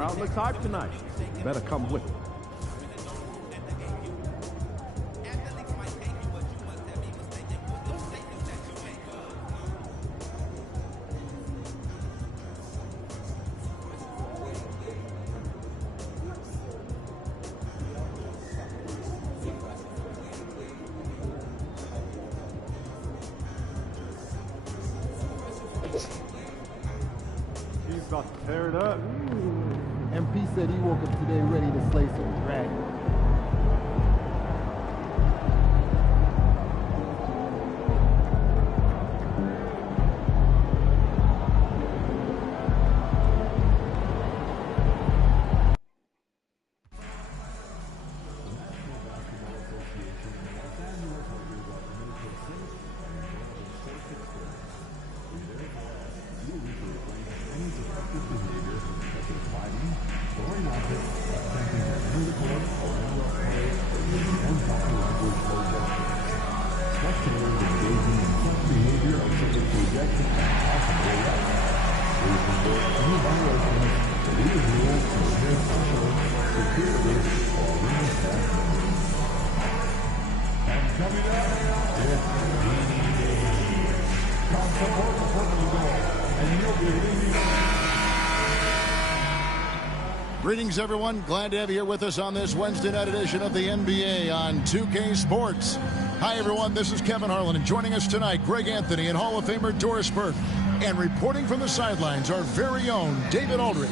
Crowd looks hyped tonight. Better come with it. He's about to tear it up. MP said he woke up today ready to slay some dragons. Greetings, everyone. Glad to have you here with us on this Wednesday night edition of the NBA on 2K Sports. Hi, everyone. This is Kevin Harlan, and joining us tonight, Greg Anthony and Hall of Famer Doris Burke. And reporting from the sidelines, our very own David Aldridge.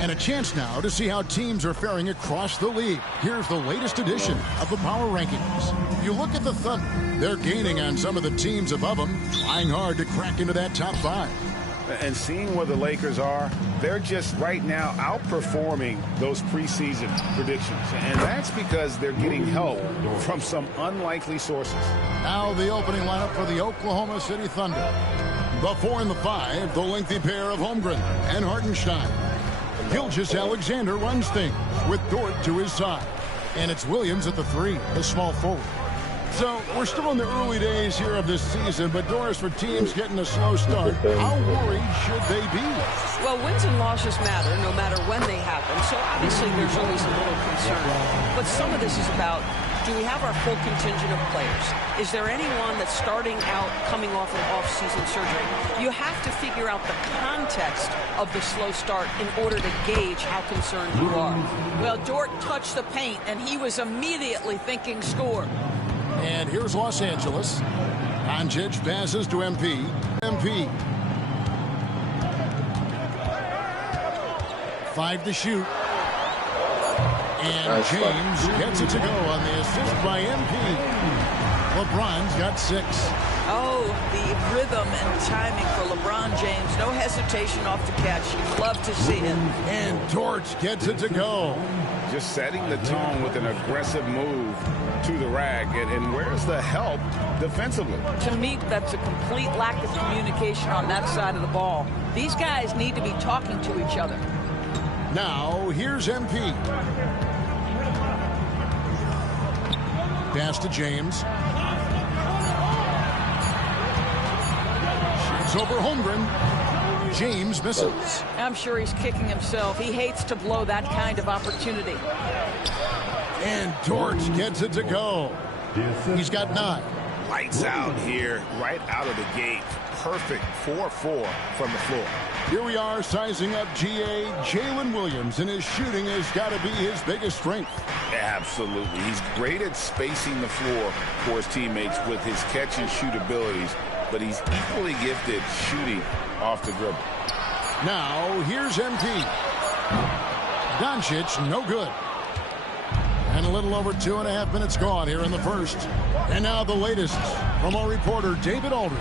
And a chance now to see how teams are faring across the league. Here's the latest edition of the Power Rankings. You look at the Thunder. They're gaining on some of the teams above them, trying hard to crack into that top five. And seeing where the Lakers are, they're just right now outperforming those preseason predictions. And that's because they're getting help from some unlikely sources. Now the opening lineup for the Oklahoma City Thunder. The 4 and the 5, the lengthy pair of Holmgren and Hartenstein. Gilgeous-Alexander runs things with Dort to his side. And it's Williams at the 3, the small forward. So we're still in the early days here of this season, but Doris, for teams getting a slow start, how worried should they be? Well, wins and losses matter no matter when they happen, so obviously there's always a little concern. But some of this is about, do we have our full contingent of players? Is there anyone that's starting out coming off an off-season surgery? You have to figure out the context of the slow start in order to gauge how concerned you are. Well, Dort touched the paint, and he was immediately thinking score. And here's Los Angeles. Doncic passes to MP. MP. 5 to shoot. And James gets it to go on the assist by MP. LeBron's got 6. Oh, the rhythm and timing for LeBron James. No hesitation off the catch. You'd love to see it. And Torch gets it to go. Just setting the tone with an aggressive move to the rack. And where's the help defensively? To me, that's a complete lack of communication on that side of the ball. These guys need to be talking to each other. Now, here's MP. Pass to James. Shoots over Holmgren. James misses. I'm sure he's kicking himself. He hates to blow that kind of opportunity. And Torch gets it to go. He's got 9. Lights out here, right out of the gate. Perfect 4-4 from the floor. Here we are sizing up GA. Jalen Williams, and his shooting has got to be his biggest strength. Absolutely. He's great at spacing the floor for his teammates with his catch and shoot abilities, but he's equally gifted shooting off the dribble. Now, here's MP. Doncic, no good. And a little over 2.5 minutes gone here in the first. And now the latest from our reporter, David Aldridge.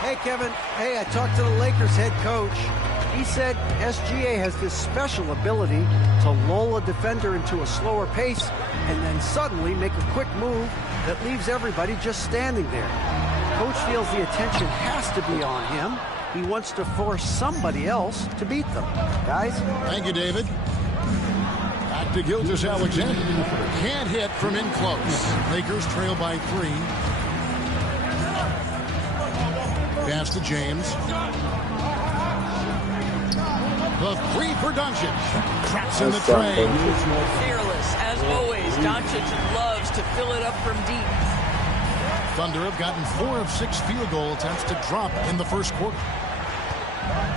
Hey, Kevin. Hey, I talked to the Lakers head coach. He said SGA has this special ability to lull a defender into a slower pace and then suddenly make a quick move that leaves everybody just standing there. Coach feels the attention has to be on him. He wants to force somebody else to beat them. Guys? Thank you, David. Back to Gilgeous-Alexander. Can't hit from in close. Lakers trail by 3. Pass to James. The three for Doncic. Traps in the tray. Fearless, as always. Doncic loves to fill it up from deep. Thunder have gotten 4 of 6 field goal attempts to drop in the first quarter.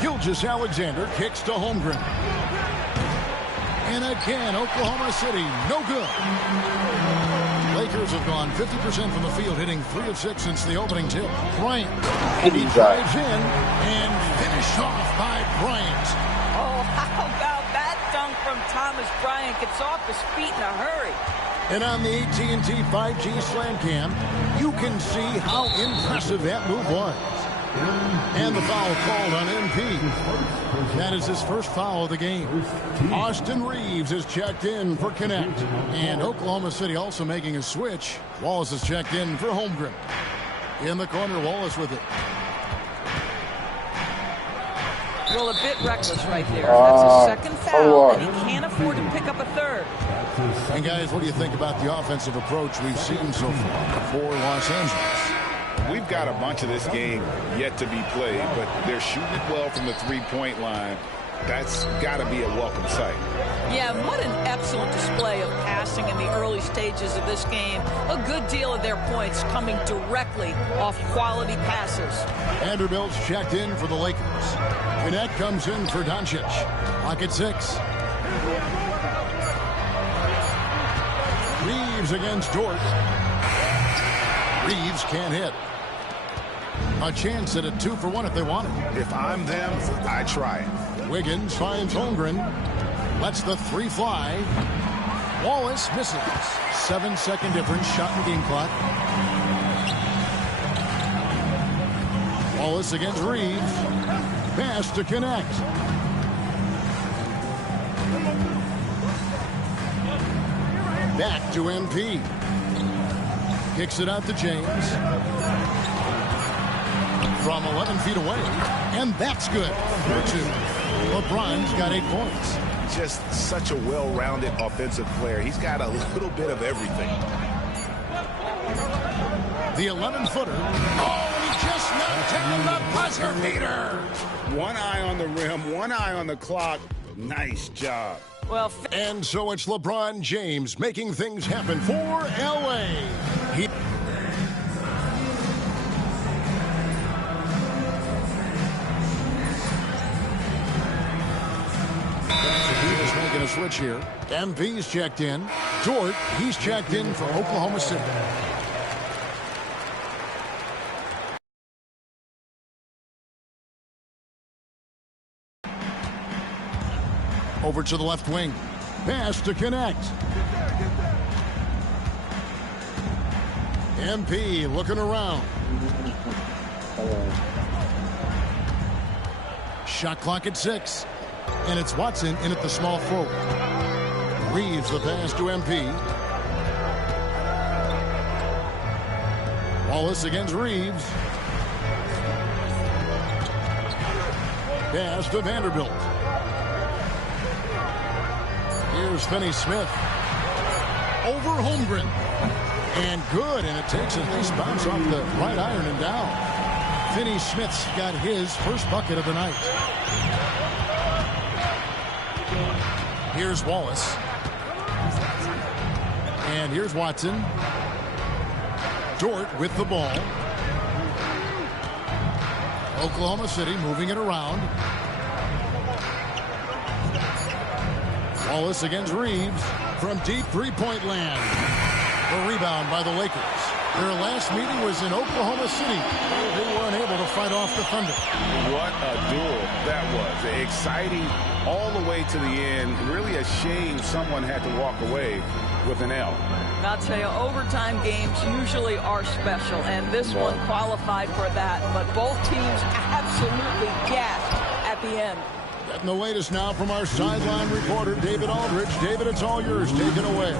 Gilgeous-Alexander kicks to Holmgren. And again, Oklahoma City, no good. Lakers have gone 50% from the field, hitting 3 of 6 since the opening tip. Bryant, and he drives in and finished off by Bryant. Oh, how about that dunk from Thomas Bryant? Gets off his feet in a hurry. And on the AT&T 5G Slam Cam, you can see how impressive that move was. And the foul called on MP. That is his first foul of the game. Austin Reeves is checked in for Connect. And Oklahoma City also making a switch. Wallace is checked in for Holmgren. In the corner, Wallace with it. Well, a bit reckless right there. That's a second foul, and he can't afford to pick up a third. And guys, what do you think about the offensive approach we've seen so far for Los Angeles? We've got a bunch of this game yet to be played, but they're shooting it well from the three-point line. That's got to be a welcome sight. Yeah, what an excellent display of passing in the early stages of this game. A good deal of their points coming directly off quality passes. Vanderbilt's checked in for the Lakers. Connect comes in for Doncic. Clock at 6. Reeves against Dort. Reeves can't hit. A chance at a 2-for-1 if they want it. If I'm them, I try it. Wiggins finds Holmgren. Lets the 3 fly. Wallace misses. 7-second difference, shot in game clock. Wallace against Reeves. Pass to Connect. Back to MP. Kicks it out to James. From 11 feet away. And that's good for 2. LeBron's got 8 points. Just such a well-rounded offensive player. He's got a little bit of everything. The 11-footer. Oh, he just knocked down the buzzer beater. One eye on the rim, one eye on the clock. Nice job. Well, and so it's LeBron James making things happen for L.A. He is making a switch here. MP's checked in. Dort, he's checked in for Oklahoma City. Over to the left wing. Pass to Connect. MP looking around. Shot clock at 6. And it's Watson in at the small forward. Reeves the pass to MP. Wallace against Reeves. Pass to Vanderbilt. Here's Finney-Smith. Over Holmgren. And good, and it takes a nice bounce off the right iron and down. Finney-Smith's got his first bucket of the night. Here's Wallace. And here's Watson. Dort with the ball. Oklahoma City moving it around. Wallace against Reeves from deep three-point land. The rebound by the Lakers. Their last meeting was in Oklahoma City. They were unable to fight off the Thunder. What a duel that was. Exciting all the way to the end. Really a shame someone had to walk away with an L. I'll tell you, overtime games usually are special, and this one qualified for that. But both teams absolutely gasped at the end. Getting the latest now from our sideline reporter, David Aldridge. David, it's all yours. Take it away.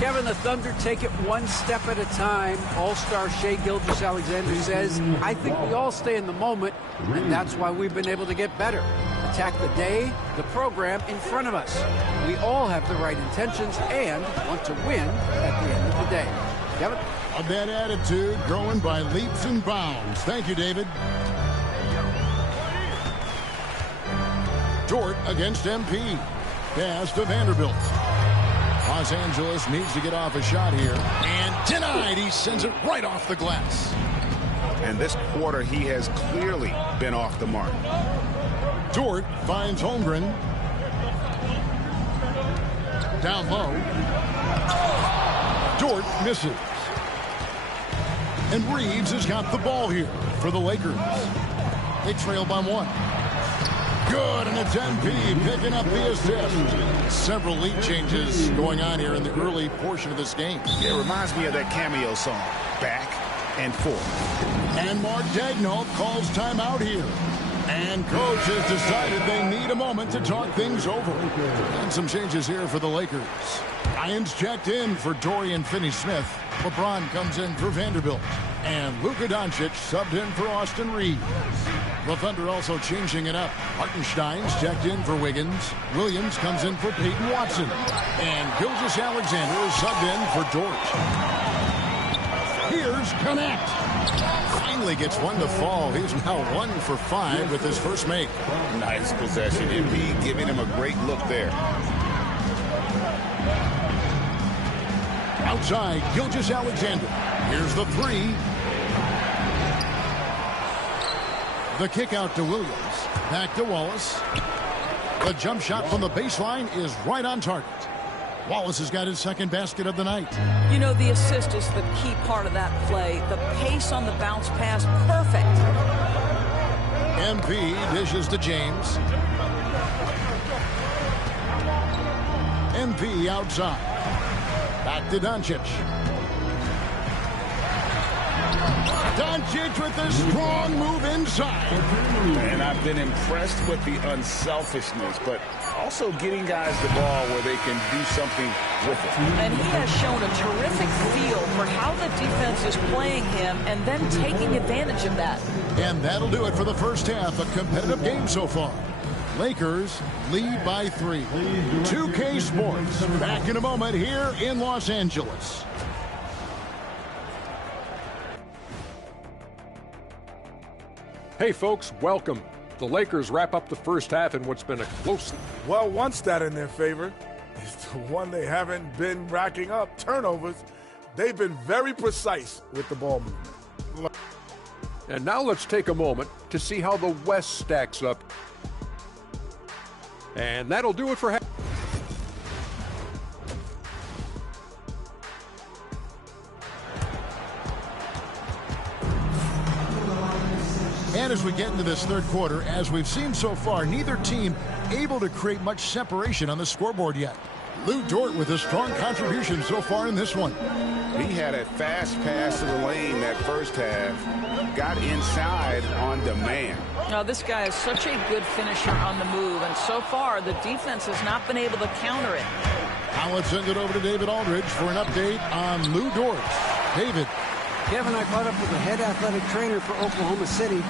Kevin, the Thunder take it one step at a time. All-star Shai Gilgeous-Alexander says, I think we all stay in the moment, and that's why we've been able to get better. Attack the day, the program in front of us. We all have the right intentions and want to win at the end of the day. Kevin? Of that attitude growing by leaps and bounds. Thank you, David. Dort against MP. Pass to Vanderbilt. Los Angeles needs to get off a shot here. And denied. He sends it right off the glass. And this quarter, he has clearly been off the mark. Dort finds Holmgren. Down low. Dort misses. And Reeves has got the ball here for the Lakers. They trail by 1. Good, and it's MP picking up the assist. Several lead changes going on here in the early portion of this game. It reminds me of that cameo song, Back and Forth. And Mark Daigneault calls timeout here. And coach has decided they need a moment to talk things over. And some changes here for the Lakers. Lyons checked in for Dorian Finney-Smith. LeBron comes in for Vanderbilt. And Luka Doncic subbed in for Austin Reeves. The Thunder also changing it up. Hartenstein's checked in for Wiggins. Williams comes in for Peyton Watson. And Gilgeous-Alexander is subbed in for Dort. Here's Connect. Finally gets one to fall. He's now 1 for 5 with his first make. Nice possession. MP giving him a great look there. Outside, Gilgeous-Alexander. Here's the 3. The kick out to Williams. Back to Wallace. The jump shot from the baseline is right on target. Wallace has got his second basket of the night. You know, the assist is the key part of that play. The pace on the bounce pass, perfect. MP dishes to James. MP outside. Back to Doncic. Doncic with a strong move inside. And I've been impressed with the unselfishness, but also getting guys the ball where they can do something with it. And he has shown a terrific feel for how the defense is playing him and then taking advantage of that. And that'll do it for the first half. A competitive game so far. Lakers lead by 3. 2K Sports back in a moment here in Los Angeles. Hey folks, welcome. The Lakers wrap up the first half in what's been a close... Well, one stat in their favor is the one they haven't been racking up, turnovers. They've been very precise with the ball movement. And now let's take a moment to see how the West stacks up. And that'll do it for half. And as we get into this third quarter, as we've seen so far, neither team able to create much separation on the scoreboard yet. Lou Dort with a strong contribution so far in this one. He had a fast pass to the lane that first half. Got inside on demand. Now, this guy is such a good finisher on the move, and so far the defense has not been able to counter it. Now let's send it over to David Aldridge for an update on Lou Dort. David. Kevin, I caught up with the head athletic trainer for Oklahoma City,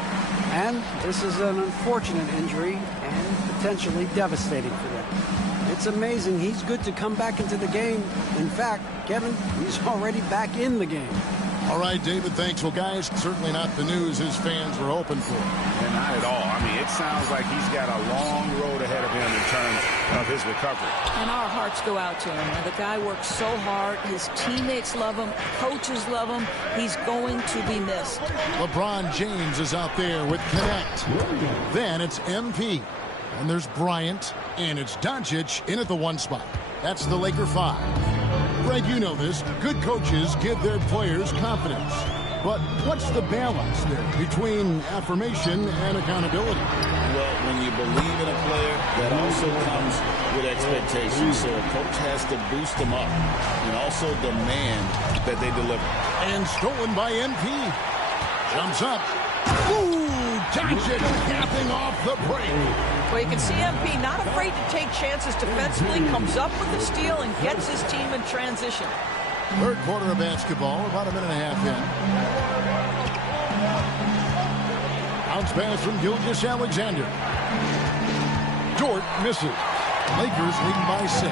and this is an unfortunate injury and potentially devastating for them. It's amazing. He's good to come back into the game. In fact, Kevin, he's already back in the game. All right, David, thanks. Well, guys, certainly not the news his fans were hoping for. And not at all. I mean, it sounds like he's got a long road ahead of him in terms of his recovery. And our hearts go out to him. And the guy works so hard. His teammates love him. Coaches love him. He's going to be missed. LeBron James is out there with Connect. Then it's MP. And there's Bryant. And it's Doncic in at the 1 spot. That's the Laker 5. Greg, you know this. Good coaches give their players confidence. But what's the balance there between affirmation and accountability? Well, when you believe in a player, that also comes with expectations. So a coach has to boost them up and also demand that they deliver. And stolen by MP. Jumps up. Ooh, Doncic capping off the break. Well, you can see MP not afraid to take chances defensively, comes up with the steal, and gets his team in transition. Third quarter of basketball, about a minute and a half in. Bounce pass from Gilgeous-Alexander. Dort misses. Lakers leading by 6.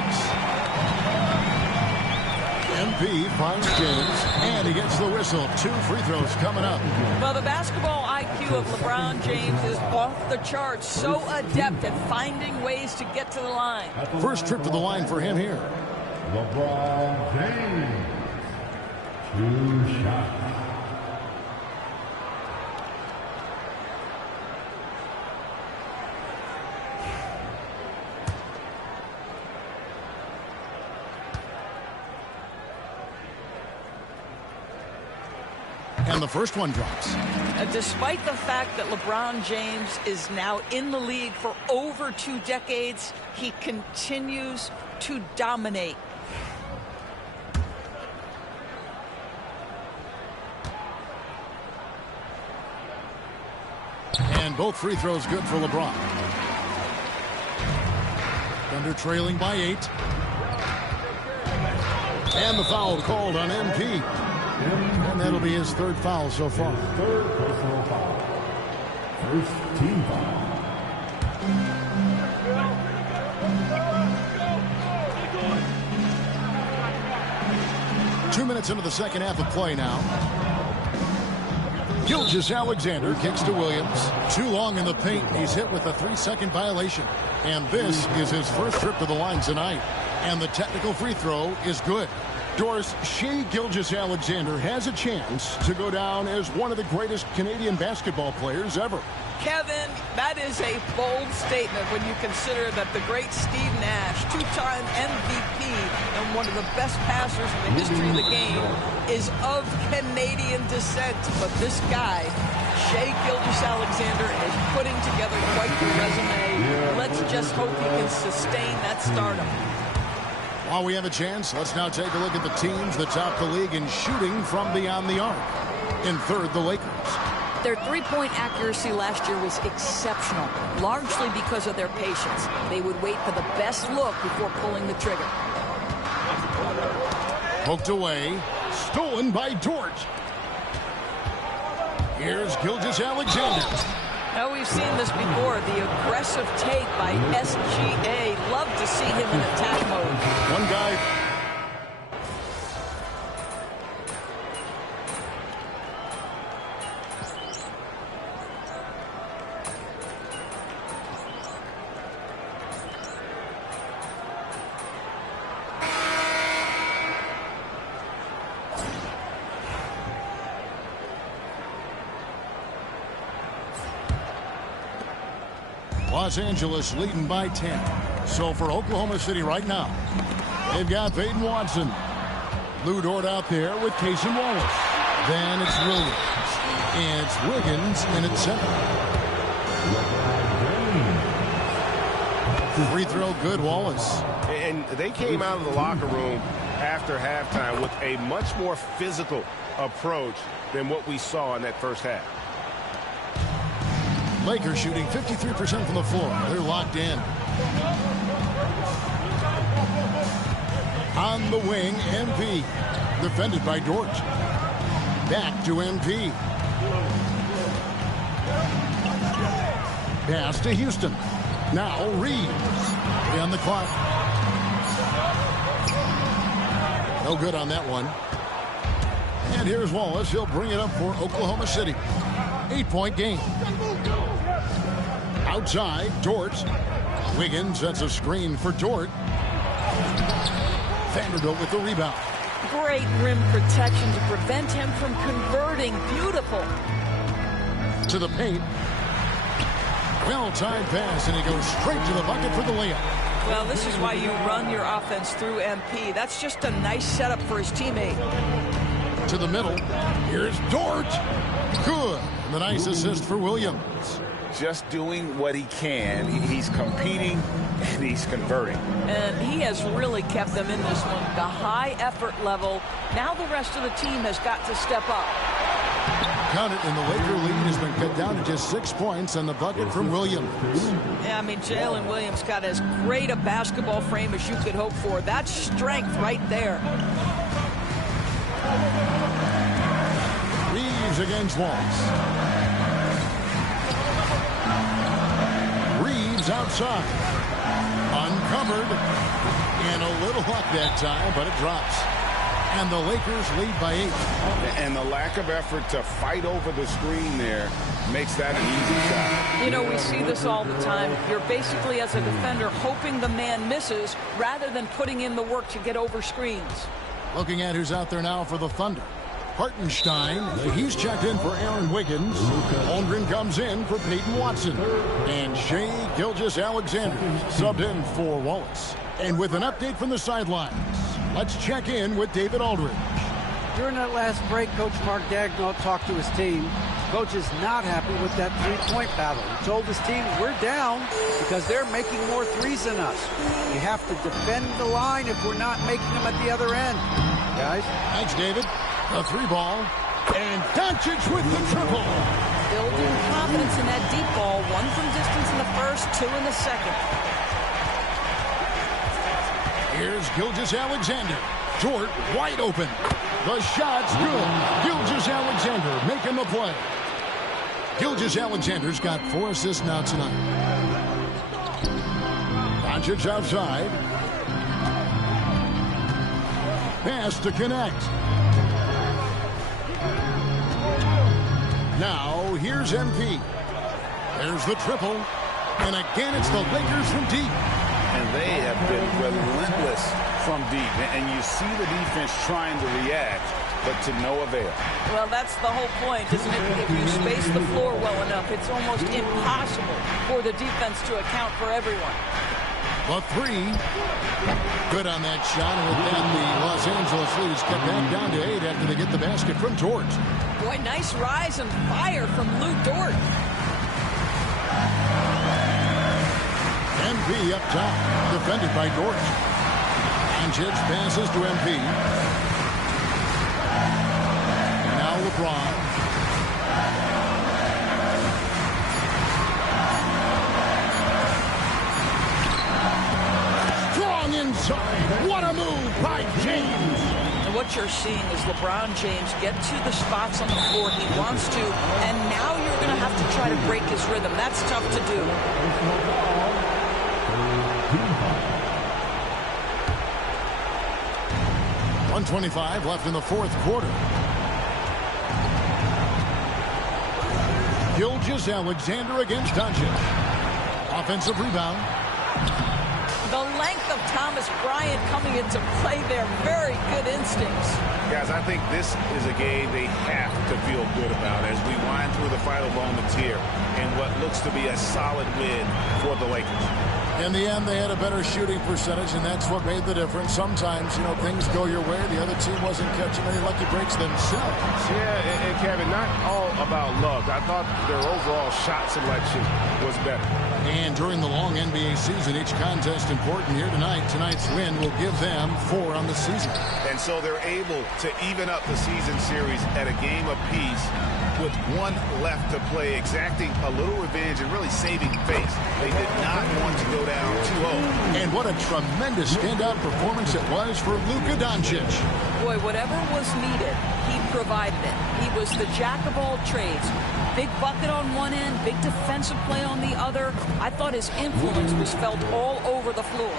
MP finds James, and he gets the whistle. 2 free throws coming up. Well, the basketball IQ of LeBron James is off the charts. So adept at finding ways to get to the line. First trip to the line for him here. LeBron James. 2 shots. And the first one drops. Despite the fact that LeBron James is now in the league for over 2 decades, he continues to dominate. And both free throws good for LeBron. Thunder trailing by 8. And the foul called on MP. And that'll be his 3rd foul so far. 3rd personal foul. First team foul. Two minutes into the second half of play now. Gilgeous-Alexander kicks to Williams. Too long in the paint. He's hit with a 3-second violation. And this is his first trip to the line tonight. And the technical free throw is good. Doris, Shai Gilgeous-Alexander has a chance to go down as one of the greatest Canadian basketball players ever. Kevin, that is a bold statement when you consider that the great Steve Nash, 2-time MVP and one of the best passers in the history of the game, is of Canadian descent. But this guy, Shai Gilgeous-Alexander, is putting together quite the resume. Let's just hope he can sustain that stardom. While we have a chance, let's now take a look at the teams that top the league in shooting from beyond the arc. In third, the Lakers. Their three-point accuracy last year was exceptional, largely because of their patience. They would wait for the best look before pulling the trigger. Poked away, stolen by Dort. Here's Gilgeous-Alexander. Now, we've seen this before, the aggressive take by SGA. Love to see him in attack mode. One guy. Los Angeles leading by 10. So for Oklahoma City right now, they've got Peyton Watson. Lou Dort out there with Casey Wallace. Then it's Williams. It's Wiggins in at 7. Free throw good, Wallace. And they came out of the locker room after halftime with a much more physical approach than what we saw in that first half. Lakers shooting 53% from the floor. They're locked in. On the wing, MP. Defended by Dort. Back to MP. Pass to Houston. Now Reeves. 3 on the clock. No good on that one. And here's Wallace. He'll bring it up for Oklahoma City. 8-point game. Outside, Dort. Wiggins sets a screen for Dort. Vanderbilt with the rebound. Great rim protection to prevent him from converting. Beautiful. To the paint. Well-timed pass, and he goes straight to the bucket for the layup. Well, this is why you run your offense through MP. That's just a nice setup for his teammate. To the middle. Here's Dort. Good. And the nice assist for Williams. Just doing what he can. He's competing and he's converting. And he has really kept them in this one. The high effort level. Now the rest of the team has got to step up. Count it, and the Laker lead has been cut down to just 6 points on the bucket from Williams. Yeah, I mean, Jalen Williams got as great a basketball frame as you could hope for. That's strength right there. Reeves against Wallace. Reeves outside. Uncovered. And a little luck that time, but it drops. And the Lakers lead by 8. And the lack of effort to fight over the screen there makes that an easy shot. You know, we see this all the time. You're basically, as a defender, hoping the man misses rather than putting in the work to get over screens. Looking at who's out there now for the Thunder. Hartenstein, he's checked in for Aaron Wiggins. Holmgren comes in for Peyton Watson. And Shai Gilgeous-Alexander subbed in for Wallace. And with an update from the sidelines, let's check in with David Aldridge. During that last break, Coach Mark Daigneault talked to his team. Coach is not happy with that three-point battle. He told his team, we're down because they're making more threes than us. We have to defend the line if we're not making them at the other end. Guys? Thanks, David. A 3-ball. And Doncic with the triple. Building confidence in that deep ball. 1 from distance in the first, 2 in the second. Here's Gilgeous-Alexander. Short, wide open. The shot's good. Gilgeous-Alexander making the play. Gilgeous-Alexander's got 4 assists now tonight. Doncic outside. Pass to connect. Now, here's MP. There's the triple. And again, it's the Lakers from deep. And they have been relentless from deep. And you see the defense trying to react, but to no avail. Well, that's the whole point, isn't it? If you space the floor well enough, it's almost impossible for the defense to account for everyone. The 3. Good on that shot. And with that, the Los Angeles lead is kept back down to 8 after they get the basket from Dort. Boy, nice rise and fire from Lou Dort. MP up top, defended by Dort. Doncic passes to MP. Now LeBron. Strong inside. What a move by James. And what you're seeing is LeBron James get to the spots on the floor he wants to, and now you're going to have to try to break his rhythm. That's tough to do. 1:25 left in the 4th quarter. Gilgeous-Alexander against Doncic. Offensive rebound. The length of Thomas Bryant coming into play there. Very good instincts. Guys, I think this is a game they have to feel good about as we wind through the final moments here in what looks to be a solid win for the Lakers. In the end, they had a better shooting percentage, and that's what made the difference. Sometimes, you know, things go your way. The other team wasn't catching any lucky breaks themselves. Yeah, and Kevin, not all about luck. I thought their overall shot selection was better. And during the long NBA season, each contest important here tonight. Tonight's win will give them 4 on the season. And so they're able to even up the season series at a game apiece with 1 left to play, exacting a little revenge and really saving face. They did not want to go down 2-0. And what a tremendous standout performance it was for Luka Doncic. Boy, whatever was needed, he provided it. He was the jack of all trades. Big bucket on one end, big defensive play on the other. I thought his influence was felt all over the floor.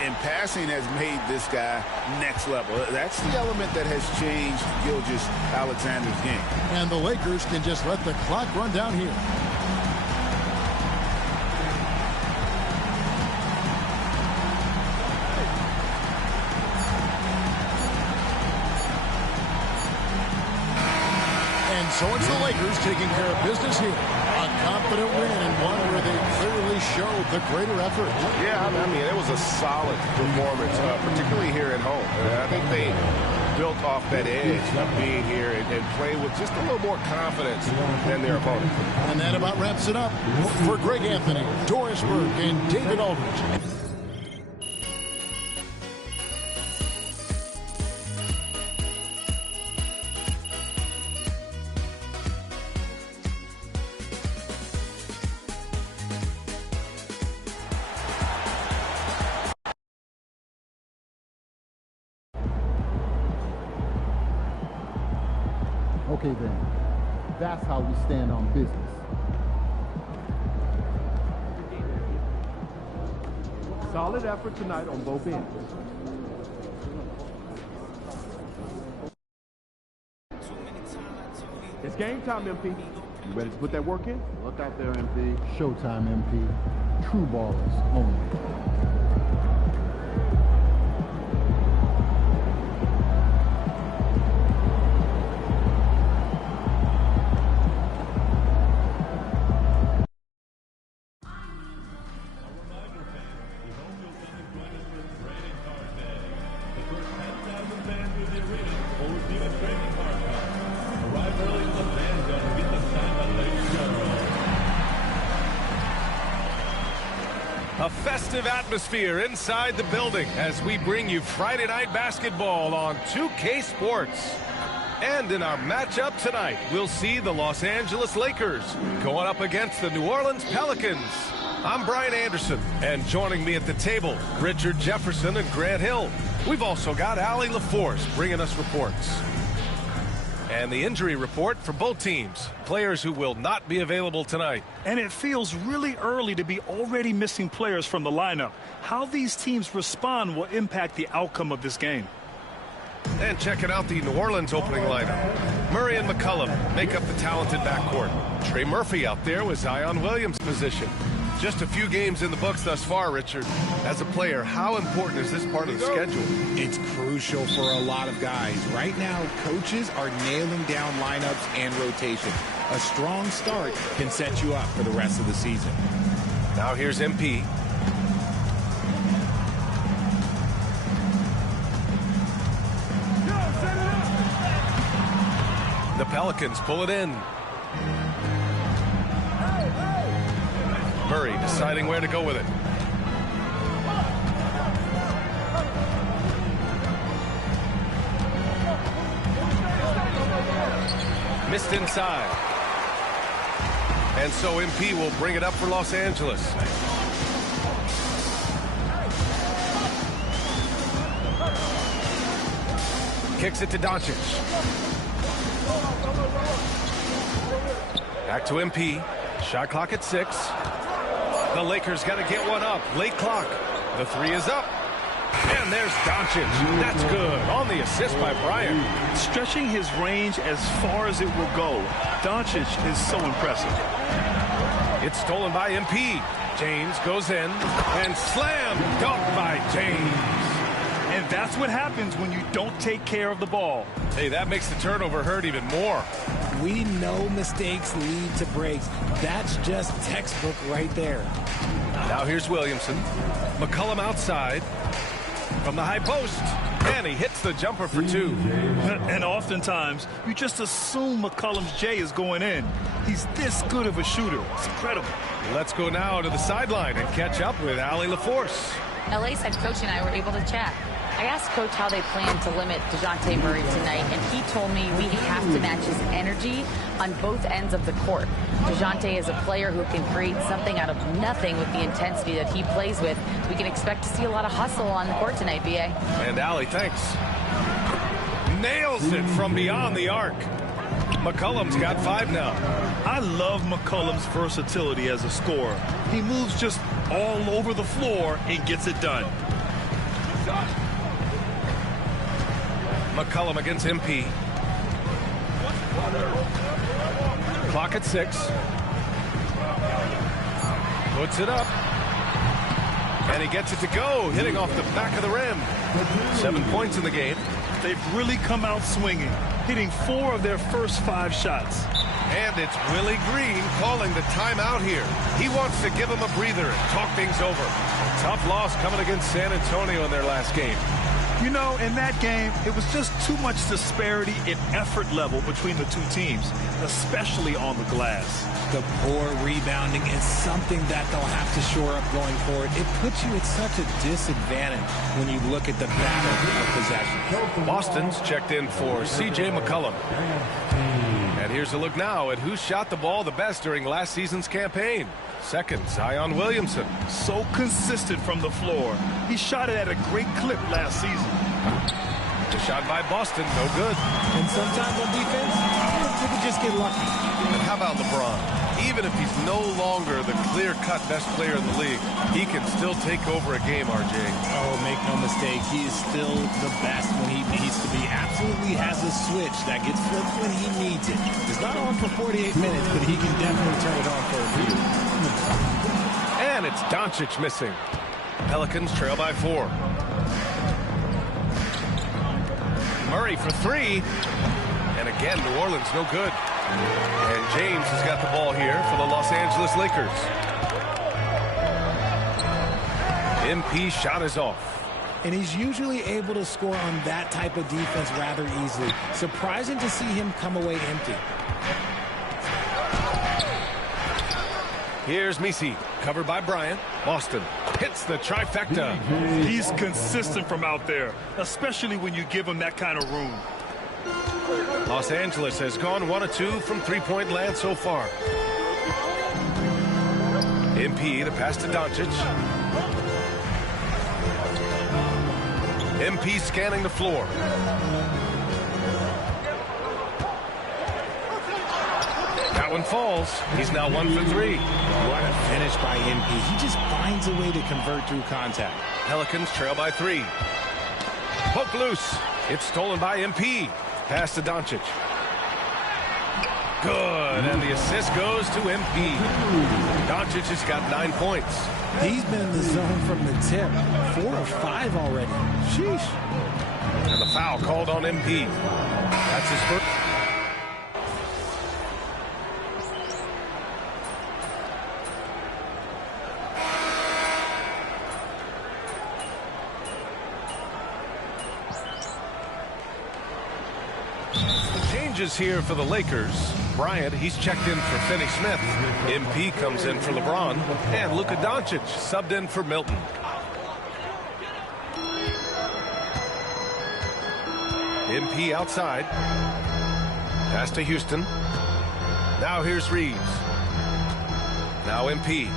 And passing has made this guy next level. That's the element that has changed Gilgeous-Alexander's game. And the Lakers can just let the clock run down here. And so it's the Lakers taking care of business here. A confident win and one where they clearly showed the greater effort. Yeah, I mean, it was a solid performance, particularly here at home. I think they built off that edge of being here and played with just a little more confidence than their opponent. And that about wraps it up. For Greg Anthony, Doris Burke, and David Aldridge. Okay then, that's how we stand on business. Solid effort tonight on both ends. It's game time, MP. You ready to put that work in? Look out there, MP. Showtime, MP. True ballers only. A festive atmosphere inside the building as we bring you Friday Night Basketball on 2K Sports. And in our matchup tonight, we'll see the Los Angeles Lakers going up against the New Orleans Pelicans. I'm Brian Anderson, and joining me at the table, Richard Jefferson and Grant Hill. We've also got Allie LaForce bringing us reports. And the injury report for both teams. Players who will not be available tonight. And it feels really early to be already missing players from the lineup. How these teams respond will impact the outcome of this game. And checking out the New Orleans opening lineup. Murray and McCollum make up the talented backcourt. Trey Murphy out there with Zion Williams' position. Just a few games in the books thus far, Richard. As a player, how important is this part of the schedule? It's crucial for a lot of guys. Right now, coaches are nailing down lineups and rotation. A strong start can set you up for the rest of the season. Now here's MP. The Pelicans pull it in. Murray deciding where to go with it. Missed inside. And so MP will bring it up for Los Angeles. Kicks it to Doncic. Back to MP. Shot clock at 6. The Lakers got to get one up. Late clock. The three is up. And there's Doncic. That's good. On the assist by Bryant. Stretching his range as far as it will go. Doncic is so impressive. It's stolen by MP. James goes in. And slam dunk by James. And that's what happens when you don't take care of the ball. Hey, that makes the turnover hurt even more. We know mistakes lead to breaks. That's just textbook right there. Now here's Williamson. McCollum outside from the high post. And he hits the jumper for 2. And oftentimes, you just assume McCollum's J is going in. He's this good of a shooter. It's incredible. Let's go now to the sideline and catch up with Allie LaForce. LA's head coach and I were able to chat. I asked Coach how they plan to limit DeJounte Murray tonight, and he told me we have to match his energy on both ends of the court. DeJounte is a player who can create something out of nothing with the intensity that he plays with. We can expect to see a lot of hustle on the court tonight, B.A. And Allie, thanks. Nails it from beyond the arc. McCollum's got 5 now. I love McCollum's versatility as a scorer. He moves just all over the floor and gets it done. McCollum against MP. Clock at 6. Puts it up. And he gets it to go, hitting off the back of the rim. 7 points in the game. They've really come out swinging, hitting 4 of their first 5 shots. And it's Willie Green calling the timeout here. He wants to give them a breather and talk things over. A tough loss coming against San Antonio in their last game. You know, in that game, it was just too much disparity in effort level between the two teams, especially on the glass. The poor rebounding is something that they'll have to shore up going forward. It puts you at such a disadvantage when you look at the battle of possession. Boston's checked in for C.J. McCollum. And here's a look now at who shot the ball the best during last season's campaign. Second, Zion Williamson. So consistent from the floor. He shot it at a great clip last season. Shot by Boston, no good. And sometimes on defense, you can just get lucky. And how about LeBron? Even if he's no longer the clear-cut best player in the league, he can still take over a game, RJ. Oh, make no mistake, he is still the best when he needs to be. Absolutely has a switch that gets flipped when he needs it. It's not on for 48 minutes, but he can definitely turn it on for a few. And it's Doncic missing. Pelicans trail by 4. Murray for 3. And again, New Orleans no good. And James has got the ball here for the Los Angeles Lakers. MP shot is off. And he's usually able to score on that type of defense rather easily. Surprising to see him come away empty. Here's Messi, covered by Bryant. Boston hits the trifecta. He's consistent from out there, especially when you give him that kind of room. Los Angeles has gone 1 of 2 from three-point land so far. MP, the pass to Doncic. MP scanning the floor. That one falls. He's now 1 for 3. What a finish by MP. He just finds a way to convert through contact. Pelicans trail by 3. Poke loose. It's stolen by MP. Pass to Doncic. Good, and the assist goes to MP. Doncic has got 9 points. He's been in the zone from the tip. 4 of 5 already. Sheesh. And the foul called on MP. That's his first. Changes here for the Lakers. Bryant, he's checked in for Finney Smith. MP comes in for LeBron. And Luka Doncic subbed in for Milton. MP outside. Pass to Houston. Now here's Reeves. Now MP.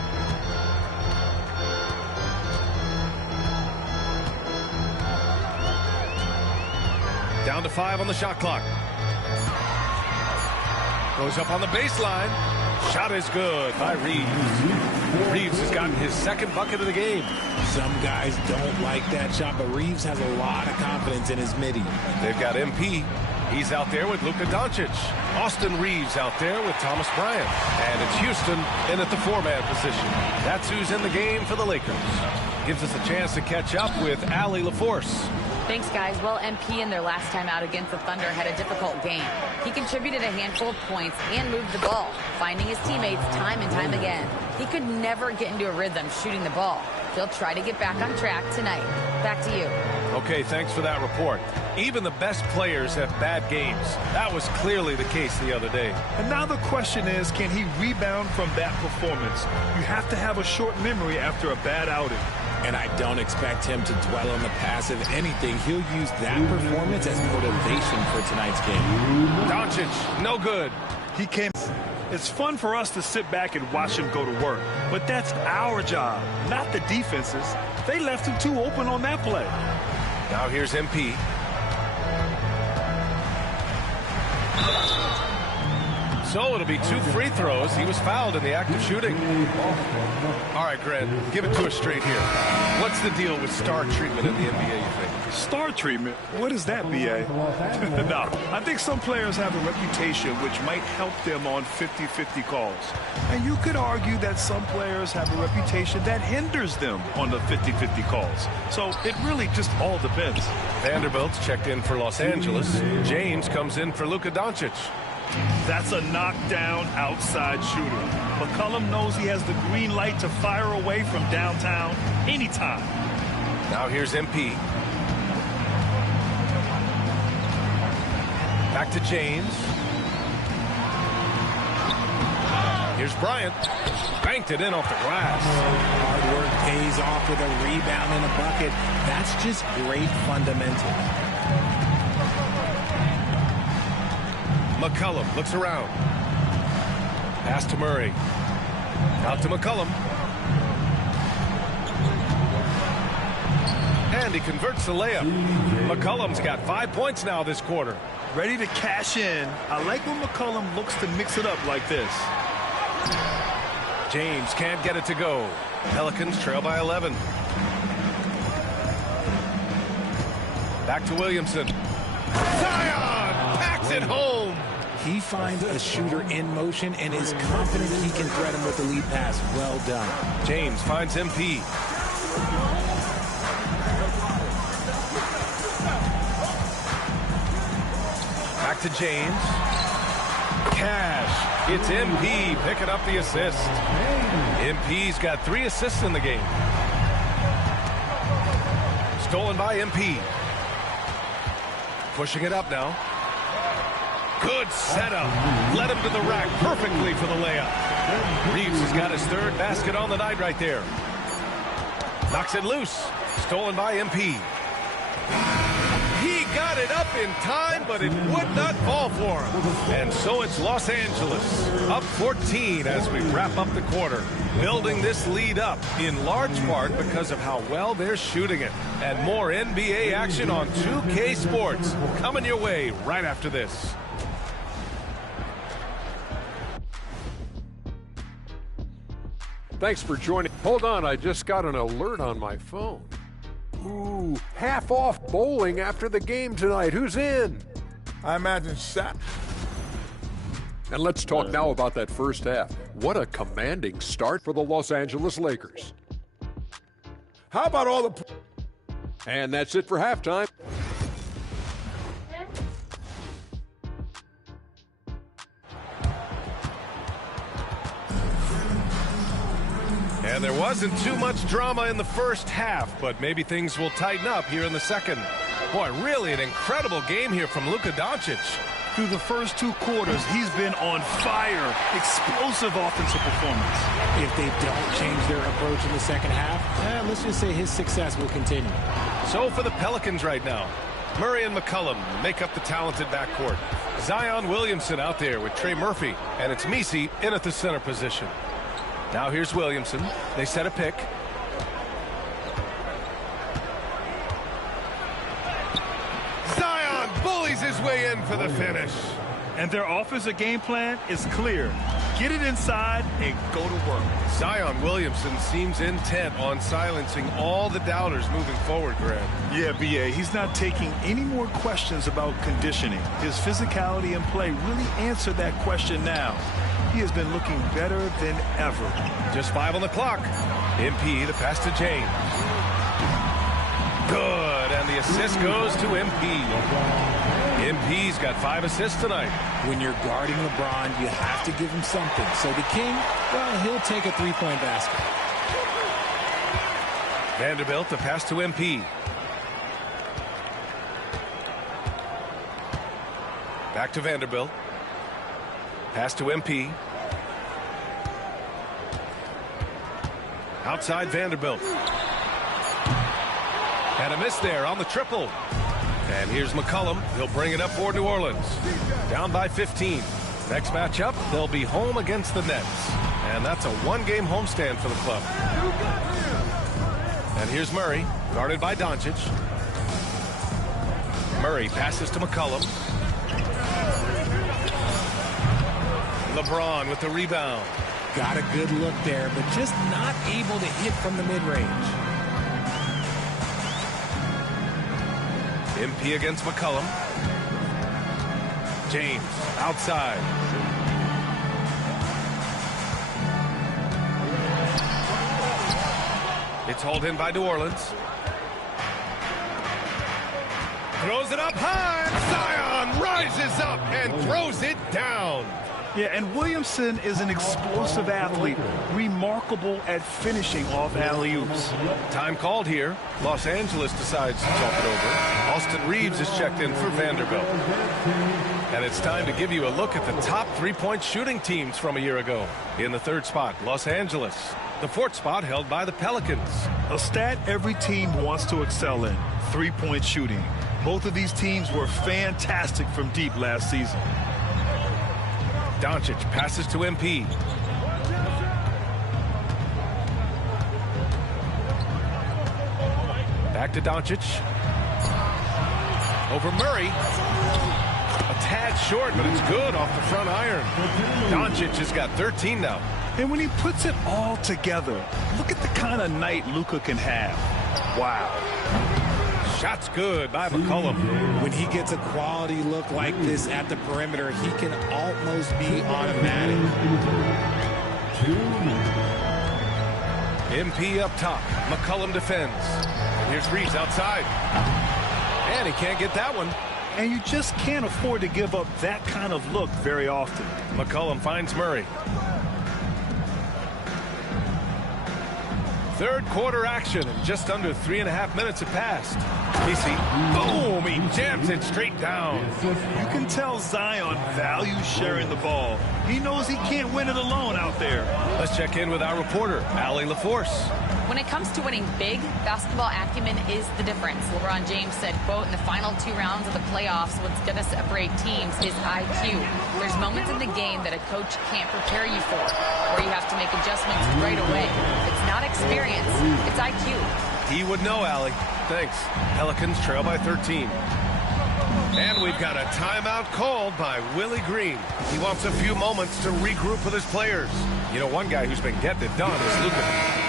Down to 5 on the shot clock. Goes up on the baseline. Shot is good by Reeves. Reeves has gotten his second bucket of the game. Some guys don't like that shot, but Reeves has a lot of confidence in his midi. They've got MP. He's out there with Luka Doncic. Austin Reeves out there with Thomas Bryant. And it's Houston in at the 4-man position. That's who's in the game for the Lakers. Gives us a chance to catch up with Allie LaForce. Thanks, guys. Well, MP in their last time out against the Thunder had a difficult game. He contributed a handful of points and moved the ball, finding his teammates time and time again. He could never get into a rhythm shooting the ball. He'll try to get back on track tonight. Back to you. Okay, thanks for that report. Even the best players have bad games. That was clearly the case the other day. And now the question is, can he rebound from that performance? You have to have a short memory after a bad outing. And I don't expect him to dwell on the past. If anything, he'll use that performance as motivation for tonight's game. Doncic, no good. He came. It's fun for us to sit back and watch him go to work. But that's our job, not the defense's. They left him too open on that play. Now here's MP. So it'll be 2 free throws. He was fouled in the act of shooting. All right, Grant, give it to us straight here. What's the deal with star treatment in the NBA, you think? Star treatment? What is that, B.A.? No, I think some players have a reputation which might help them on 50-50 calls. And you could argue that some players have a reputation that hinders them on the 50-50 calls. So it really just all depends. Vanderbilt's checked in for Los Angeles. James comes in for Luka Doncic. That's a knockdown outside shooter. McCollum knows he has the green light to fire away from downtown anytime. Now here's MP. Back to James. Here's Bryant. Banked it in off the glass. Hard work pays off with a rebound and a bucket. That's just great fundamentals. McCollum looks around. Pass to Murray. Out to McCollum. And he converts the layup. McCollum's got 5 points now this quarter. Ready to cash in. I like when McCollum looks to mix it up like this. James can't get it to go. Pelicans trail by 11. Back to Williamson. Zion packs it home. He finds a shooter in motion and is confident he can thread him with the lead pass. Well done. James finds MP. Back to James. Cash. It's MP picking up the assist. MP's got 3 assists in the game. Stolen by MP. Pushing it up now. Good setup. Led him to the rack perfectly for the layup. Reeves has got his 3rd basket on the night right there. Knocks it loose. Stolen by MP. He got it up in time, but it would not fall for him. And so it's Los Angeles up 14 as we wrap up the quarter. Building this lead up in large part because of how well they're shooting it. And more NBA action on 2K Sports coming your way right after this. Thanks for joining. Hold on, I just got an alert on my phone. Ooh, half off bowling after the game tonight. Who's in? I imagine Shaq. And let's talk now about that first half. What a commanding start for the Los Angeles Lakers. How about all the... And that's it for halftime. And there wasn't too much drama in the first half, but maybe things will tighten up here in the second. Boy, really an incredible game here from Luka Doncic. Through the first 2 quarters, he's been on fire. Explosive offensive performance. If they don't change their approach in the second half, let's just say his success will continue. So for the Pelicans right now, Murray and McCollum make up the talented backcourt. Zion Williamson out there with Trey Murphy, and it's Messi in at the center position. Now here's Williamson. They set a pick. Zion bullies his way in for the finish. And their offensive game plan is clear. Get it inside and go to work. Zion Williamson seems intent on silencing all the doubters moving forward, Graham. Yeah, B.A., he's not taking any more questions about conditioning. His physicality and play really answered that question now. He has been looking better than ever. Just 5 on the clock. MP, the pass to James. Good, and the assist goes to MP. MP's got 5 assists tonight. When you're guarding LeBron, you have to give him something. So the King, well, he'll take a 3-point basket. Vanderbilt, the pass to MP. Back to Vanderbilt. Pass to MP. Outside Vanderbilt. And a miss there on the triple. And here's McCollum. He'll bring it up for New Orleans. Down by 15. Next matchup, they'll be home against the Nets. And that's a 1-game homestand for the club. And here's Murray, guarded by Doncic. Murray passes to McCollum. LeBron with the rebound. Got a good look there, but just not able to hit from the mid-range. MP against McCollum. James outside. It's hauled in by New Orleans. Throws it up high. Zion rises up and throws it down. Yeah, and Williamson is an explosive athlete, remarkable at finishing off alley-oops. Time called here. Los Angeles decides to talk it over. Austin Reeves is checked in for Vanderbilt. And it's time to give you a look at the top 3-point shooting teams from a year ago. In the 3rd spot, Los Angeles. The 4th spot held by the Pelicans. A stat every team wants to excel in, 3-point shooting. Both of these teams were fantastic from deep last season. Doncic passes to MP. Back to Doncic. Over Murray. A tad short, but it's good off the front iron. Doncic has got 13 now. And when he puts it all together, look at the kind of night Luka can have. Wow. Shot's good by McCollum. When he gets a quality look like this at the perimeter, he can almost be automatic. MP up top. McCollum defends. And here's Reeves outside. And he can't get that one. And you just can't afford to give up that kind of look very often. McCollum finds Murray. Third quarter action, and just under 3.5 minutes have passed. Casey, boom, he jams it straight down. You can tell Zion values sharing the ball. He knows he can't win it alone out there. Let's check in with our reporter, Allie LaForce. When it comes to winning big, basketball acumen is the difference. LeBron James said, quote, in the final 2 rounds of the playoffs, what's going to separate teams is IQ. There's moments in the game that a coach can't prepare you for, or you have to make adjustments right away. It's not experience, it's IQ. He would know, Allie. Thanks. Pelicans trail by 13. And we've got a timeout called by Willie Green. He wants a few moments to regroup with his players. You know, one guy who's been getting it done is Luka.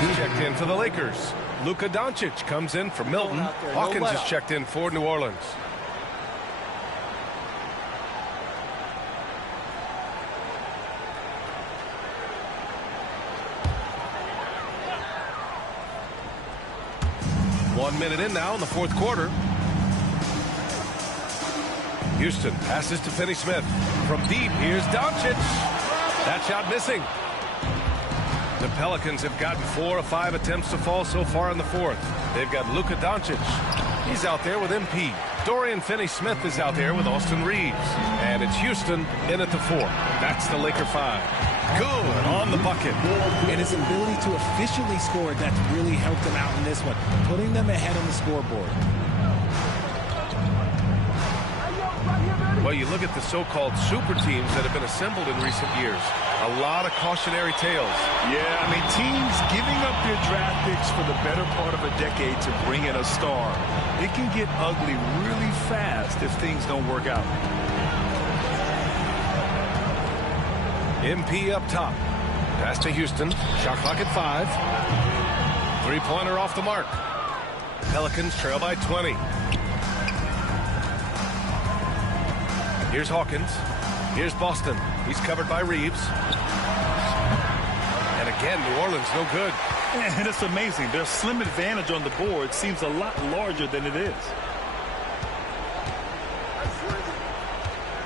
He's checked in for the Lakers. Luka Doncic comes in for Milton. Hawkins is checked in for New Orleans. One minute in now in the fourth quarter. Houston passes to Finney-Smith. From deep, here's Doncic. That shot missing. The Pelicans have gotten 4 of 5 attempts to fall so far in the fourth. They've got Luka Doncic. He's out there with MP. Dorian Finney-Smith is out there with Austin Reeves. And it's Houston in at the 4. That's the Laker 5. Good on the bucket. And his ability to efficiently score, that's really helped him out in this one, putting them ahead on the scoreboard. Well, you look at the so-called super teams that have been assembled in recent years. A lot of cautionary tales. Yeah, I mean, teams giving up their draft picks for the better part of a decade to bring in a star. It can get ugly really fast if things don't work out. MP up top. Pass to Houston. Shot clock at 5. Three-pointer off the mark. Pelicans trail by 20. Here's Hawkins. Here's Boston. He's covered by Reeves. And again, New Orleans no good. And it's amazing. Their slim advantage on the board seems a lot larger than it is.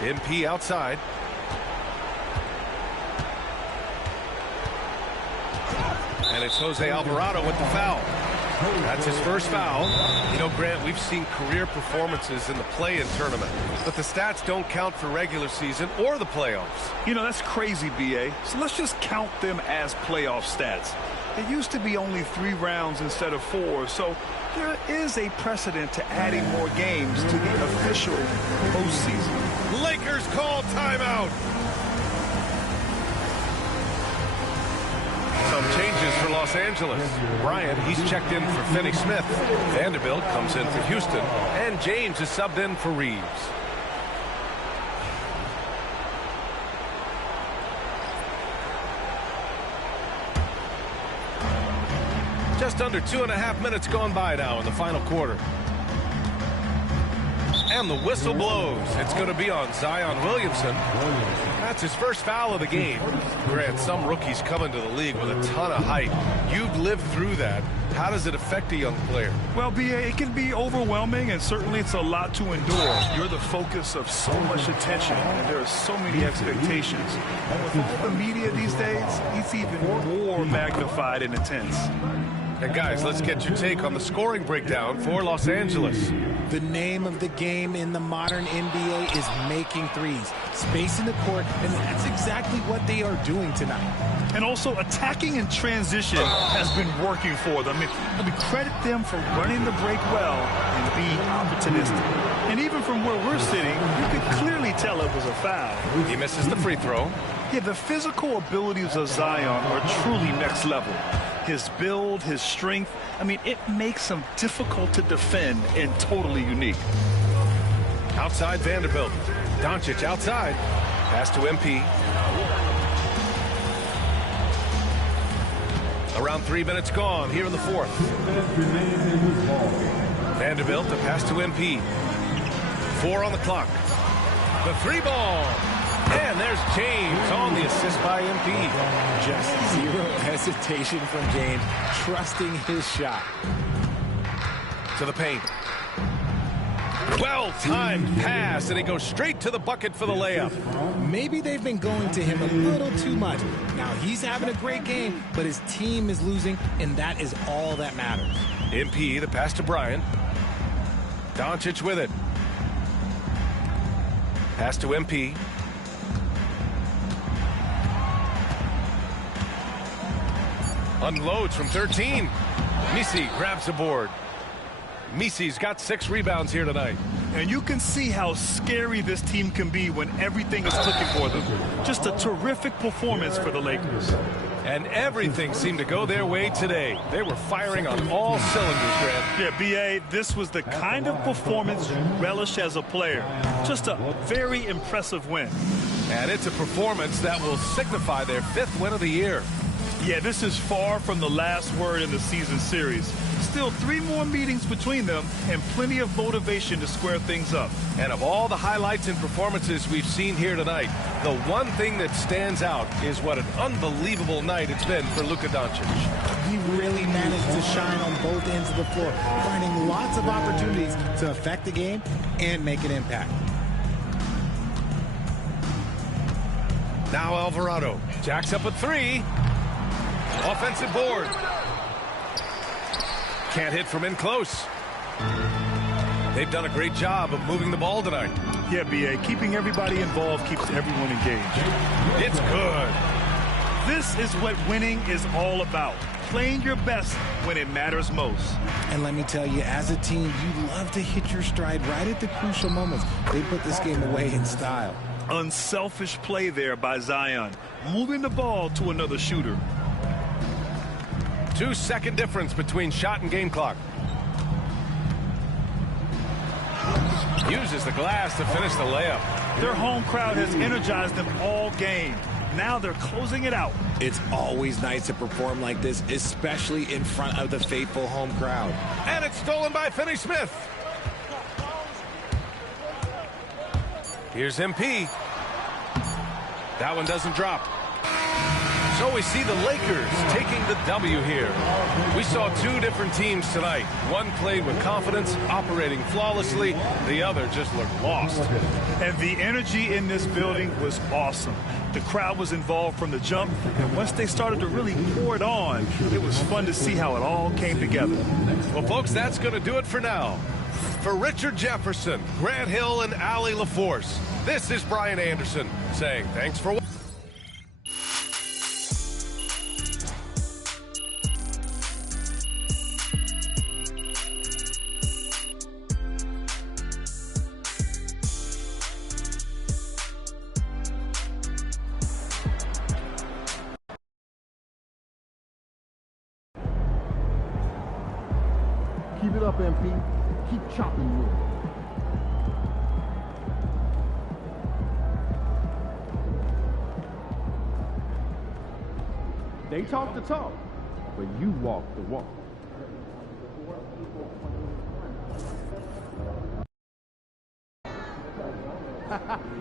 MP outside. And it's Jose Alvarado with the foul. That's his first foul. You know, Grant, we've seen career performances in the play-in tournament, but the stats don't count for regular season or the playoffs. You know, that's crazy, B.A. So let's just count them as playoff stats. It used to be only 3 rounds instead of 4, so there is a precedent to adding more games to the official postseason. Lakers call timeout. Some changes for Los Angeles. Bryant, he's checked in for Finney-Smith. Vanderbilt comes in for Houston. And James is subbed in for Reeves. Just under 2.5 minutes gone by now in the final quarter. And the whistle blows. It's going to be on Zion Williamson. That's his first foul of the game. Grant, some rookies come into the league with a ton of height. You've lived through that. How does it affect a young player? Well, B.A., it can be overwhelming, and certainly it's a lot to endure. You're the focus of so much attention, and there are so many expectations. And with all the media these days, it's even more magnified and intense. And guys, let's get your take on the scoring breakdown for Los Angeles. The name of the game in the modern NBA is making threes, spacing the court, and that's exactly what they are doing tonight. And also, attacking in transition has been working for them. I mean, credit them for running the break well and being opportunistic. And even from where we're sitting, you could clearly tell it was a foul. He misses the free throw. Yeah, the physical abilities of Zion are truly next level. His build, his strength, I mean, it makes him difficult to defend and totally unique. Outside Vanderbilt. Doncic outside. Pass to MP. Around 3 minutes gone here in the fourth. Vanderbilt, the pass to MP. 4 on the clock. The three ball. And there's James on the assist by MP. Just zero hesitation from James, trusting his shot. To the paint. Well-timed pass, and he goes straight to the bucket for the layup. Maybe they've been going to him a little too much. Now he's having a great game, but his team is losing, and that is all that matters. MP, the pass to Bryant. Doncic with it. Pass to MP. Unloads from 13. Misi grabs the board. Misi's got 6 rebounds here tonight. And you can see how scary this team can be when everything is clicking for them. Just a terrific performance for the Lakers. And everything seemed to go their way today. They were firing on all cylinders, Grant. Yeah, B.A., this was the kind of performance you relish as a player. Just a very impressive win. And it's a performance that will signify their 5th win of the year. Yeah, this is far from the last word in the season series. Still 3 more meetings between them and plenty of motivation to square things up. And of all the highlights and performances we've seen here tonight, the one thing that stands out is what an unbelievable night it's been for Luka Doncic. He really managed to shine on both ends of the floor, finding lots of opportunities to affect the game and make an impact. Now Alvarado jacks up a 3. Offensive board. Can't hit from in close. They've done a great job of moving the ball tonight. Yeah, B.A., keeping everybody involved keeps everyone engaged. It's good. This is what winning is all about. Playing your best when it matters most. And let me tell you, as a team, you love to hit your stride right at the crucial moments. They put this game away in style. Unselfish play there by Zion, moving the ball to another shooter. 2-second difference between shot and game clock. Uses the glass to finish the layup. Their home crowd has energized them all game. Now they're closing it out. It's always nice to perform like this, especially in front of the faithful home crowd. And it's stolen by Finney-Smith. Here's MP. That one doesn't drop. So we see the Lakers taking the W here. We saw 2 different teams tonight. One played with confidence, operating flawlessly. The other just looked lost. And the energy in this building was awesome. The crowd was involved from the jump, and once they started to really pour it on, it was fun to see how it all came together. Well, folks, that's going to do it for now. For Richard Jefferson, Grant Hill, and Allie LaForce, this is Brian Anderson saying thanks for watching. Keep it up, MP. Keep chopping with it. They talk the talk, but you walk the walk.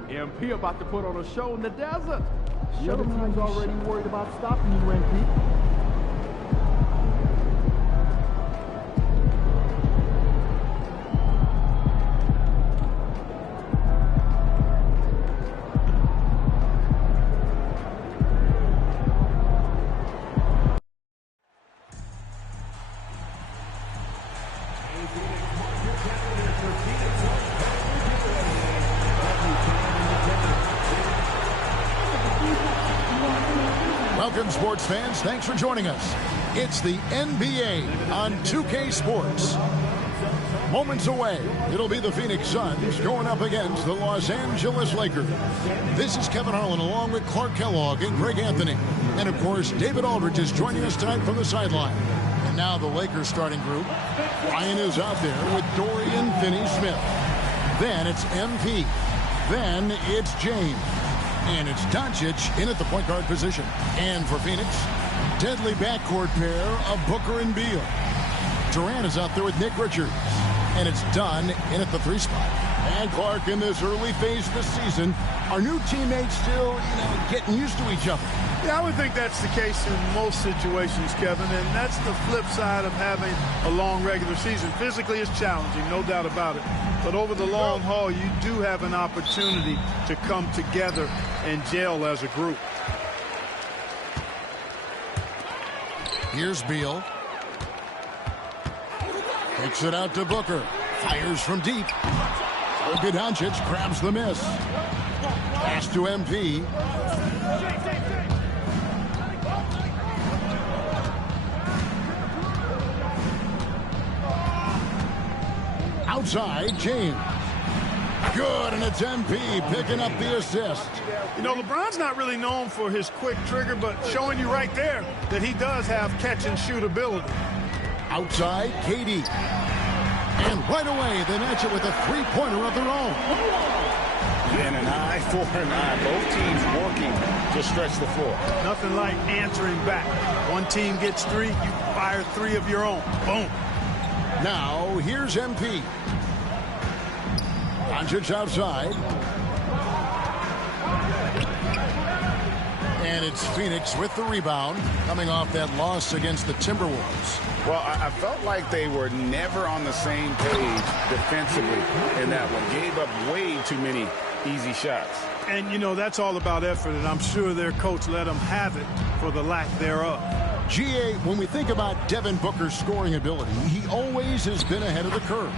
MP about to put on a show in the desert. The other team's already worried about stopping you, MP. Welcome, sports fans. Thanks for joining us. It's the NBA on 2K Sports. moments away. It'll be the Phoenix Suns going up against the Los Angeles Lakers. This is Kevin Harlan along with Clark Kellogg and Greg Anthony. And, of course, David Aldridge is joining us tonight from the sideline. And now the Lakers starting group. Ryan is out there with Dorian Finney-Smith. Then it's MP. Then it's James. And it's Doncic in at the point guard position. And for Phoenix, deadly backcourt pair of Booker and Beal. Durant is out there with Nick Richards. And it's Dunn in at the 3 spot. And Clark, in this early phase of the season, our new teammates still, getting used to each other. Yeah, I would think that's the case in most situations, Kevin, and that's the flip side of having a long regular season. Physically, it's challenging, no doubt about it. But over the long haul, you do have an opportunity to come together and gel as a group. Here's Beal. Kicks it out to Booker. Fires from deep. Luka Doncic grabs the miss. Pass to MP. Outside, James. Good, and it's MP picking up the assist. You know, LeBron's not really known for his quick trigger, but showing you right there that he does have catch-and-shoot ability. Outside, KD. And right away, they match it with a three-pointer of their own. And an eye for an eye. Both teams working to stretch the floor. Nothing like answering back. One team gets 3, you fire 3 of your own. Boom. Now, here's MP. Doncic outside. And it's Phoenix with the rebound, coming off that loss against the Timberwolves. Well, I felt like they were never on the same page defensively in that one. Gave up way too many easy shots. And, you know, that's all about effort, and I'm sure their coach let them have it for the lack thereof. GA, when we think about Devin Booker's scoring ability, he always has been ahead of the curve.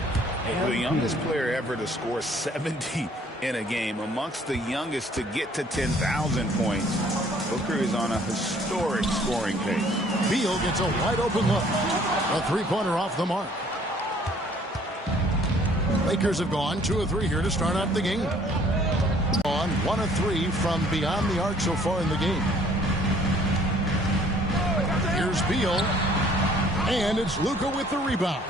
The youngest player ever to score 70 in a game, amongst the youngest to get to 10,000 points. Booker is on a historic scoring pace. Beal gets a wide open look. A three-pointer off the mark. Lakers have gone 2 of 3 here to start out the game. On 1 of 3 from beyond the arc so far in the game. Here's Beal. And it's Luka with the rebound.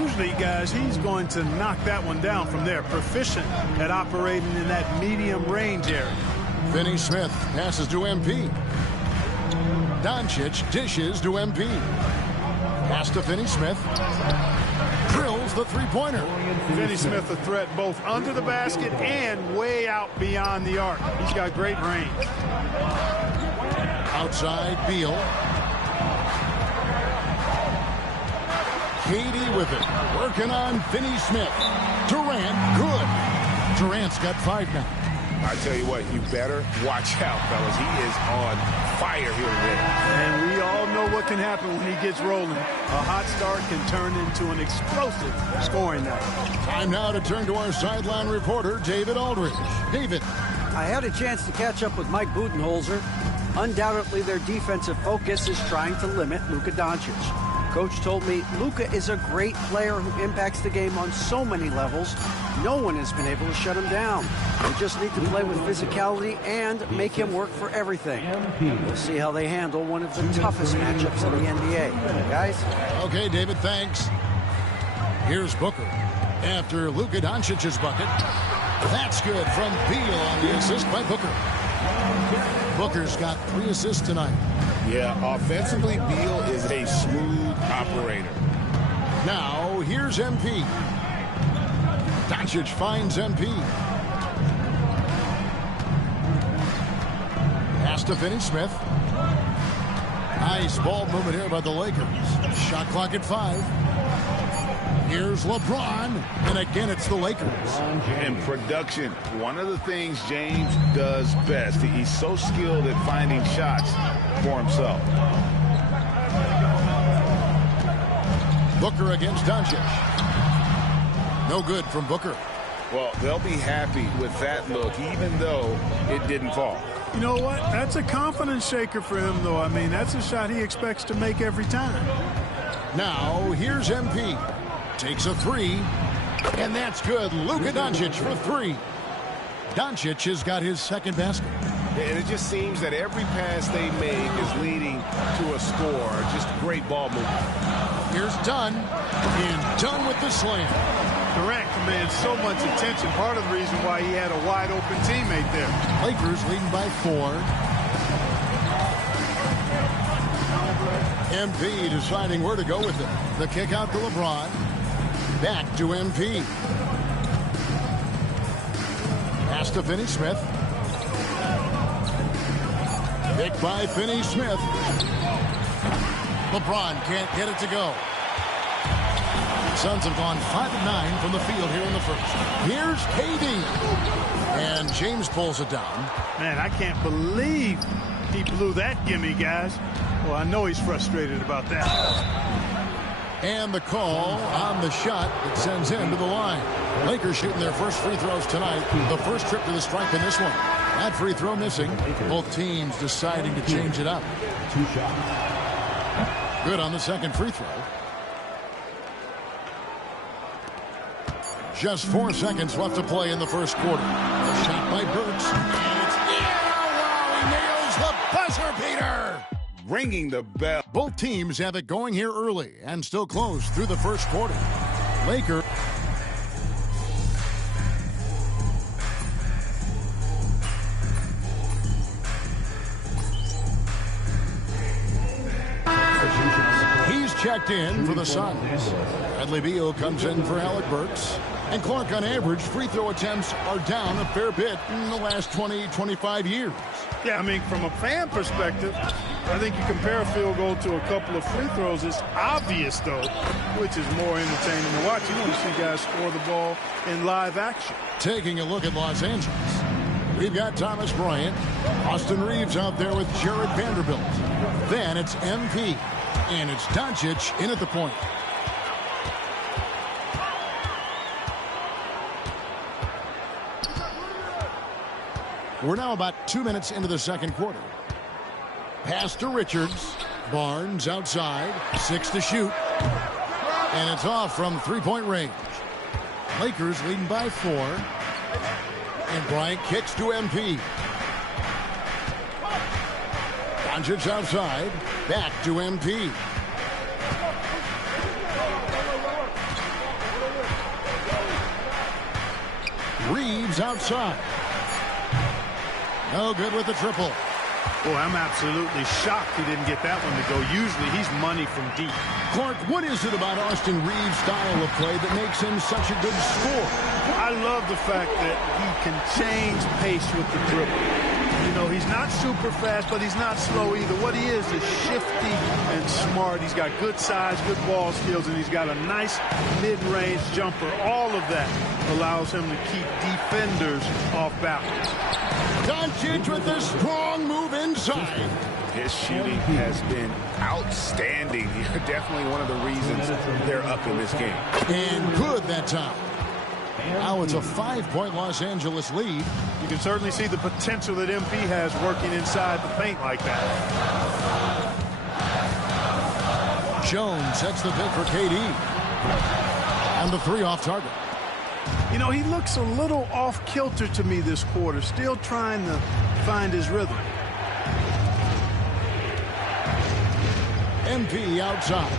Usually, guys, he's going to knock that one down from there. Proficient at operating in that medium range area. Finney-Smith passes to MP. Doncic dishes to MP. Pass to Finney-Smith. Drills the three-pointer. Finney-Smith a threat both under the basket and way out beyond the arc. He's got great range. Outside, Beal. KD with it. Working on Finney-Smith. Durant, good. Durant's got 5 now. I tell you what, you better watch out, fellas. He is on fire here today. And we all know what can happen when he gets rolling. A hot start can turn into an explosive scoring night. Time now to turn to our sideline reporter, David Aldridge. David. I had a chance to catch up with Mike Budenholzer. Undoubtedly, their defensive focus is trying to limit Luka Doncic. Coach told me Luka is a great player who impacts the game on so many levels. No one has been able to shut him down. They just need to play with physicality and make him work for everything. We'll see how they handle one of the toughest matchups in the NBA. Guys? Okay, David, thanks. Here's Booker. After Luka Doncic's bucket. That's good from Beal on the assist by Booker. Booker's got 3 assists tonight. Yeah, offensively, Beal is a smooth operator. Now, here's MP. Doncic finds MP. Pass to Finney-Smith. Nice ball movement here by the Lakers. Shot clock at 5. Here's LeBron, and again it's the Lakers. In production, one of the things James does best, he's so skilled at finding shots for himself. Booker against Doncic. No good from Booker. Well, they'll be happy with that look, even though it didn't fall. You know what? That's a confidence shaker for him, though. I mean, that's a shot he expects to make every time. Now, here's MP. Takes a three. And that's good. Luka Doncic for three. Doncic has got his second basket. And it just seems that every pass they make is leading to a score. Just great ball movement. Here's Dunn. And Dunn with the slam. Durant commands so much attention. Part of the reason why he had a wide open teammate there. Lakers leading by 4. MP deciding where to go with it. The kick out to LeBron. Back to MP. Pass to Finney-Smith. Picked by Finney-Smith. LeBron can't get it to go. Suns have gone 5 of 9 from the field here in the first. Here's KD. And James pulls it down. Man, I can't believe he blew that gimme, guys. Well, I know he's frustrated about that. And the call on the shot that sends him to the line. Lakers shooting their first free throws tonight. The first trip to the stripe in this one. That free throw missing. Both teams deciding to change it up. Good on the second free throw. Just 4 seconds left to play in the first quarter. A shot by Burks. And it's wow, he nails the buzzer beater. Ringing the bell. Both teams have it going here early and still close through the first quarter. Lakers. He's checked in for the Suns. Bradley Beal comes in for Alec Burks. And Clark, on average, free throw attempts are down a fair bit in the last 20, 25 years. Yeah, I mean, from a fan perspective, I think you compare a field goal to a couple of free throws. It's obvious, though, which is more entertaining to watch. You want to see guys score the ball in live action. Taking a look at Los Angeles. We've got Thomas Bryant. Austin Reeves out there with Jared Vanderbilt. Then it's MP. And it's Doncic in at the point. We're now about 2 minutes into the second quarter. Pass to Richards. Barnes outside. 6 to shoot. And it's off from three-point range. Lakers leading by 4. And Bryant kicks to MP. Doncic outside. Back to MP. Reeves outside. No good with the triple. Boy, I'm absolutely shocked he didn't get that one to go. Usually he's money from deep. Clark, what is it about Austin Reeves' style of play that makes him such a good scorer? I love the fact that he can change pace with the dribble. You know, he's not super fast, but he's not slow either. What he is shifty and smart. He's got good size, good ball skills, and he's got a nice mid-range jumper. All of that allows him to keep defenders off balance. Doncic with a strong move inside. His shooting has been outstanding. Definitely one of the reasons they're up in this game. And good that time. Now it's a 5-point Los Angeles lead. You can certainly see the potential that MP has working inside the paint like that. Jones sets the pick for KD. And the 3 off target. You know, he looks a little off-kilter to me this quarter, still trying to find his rhythm. MP outside.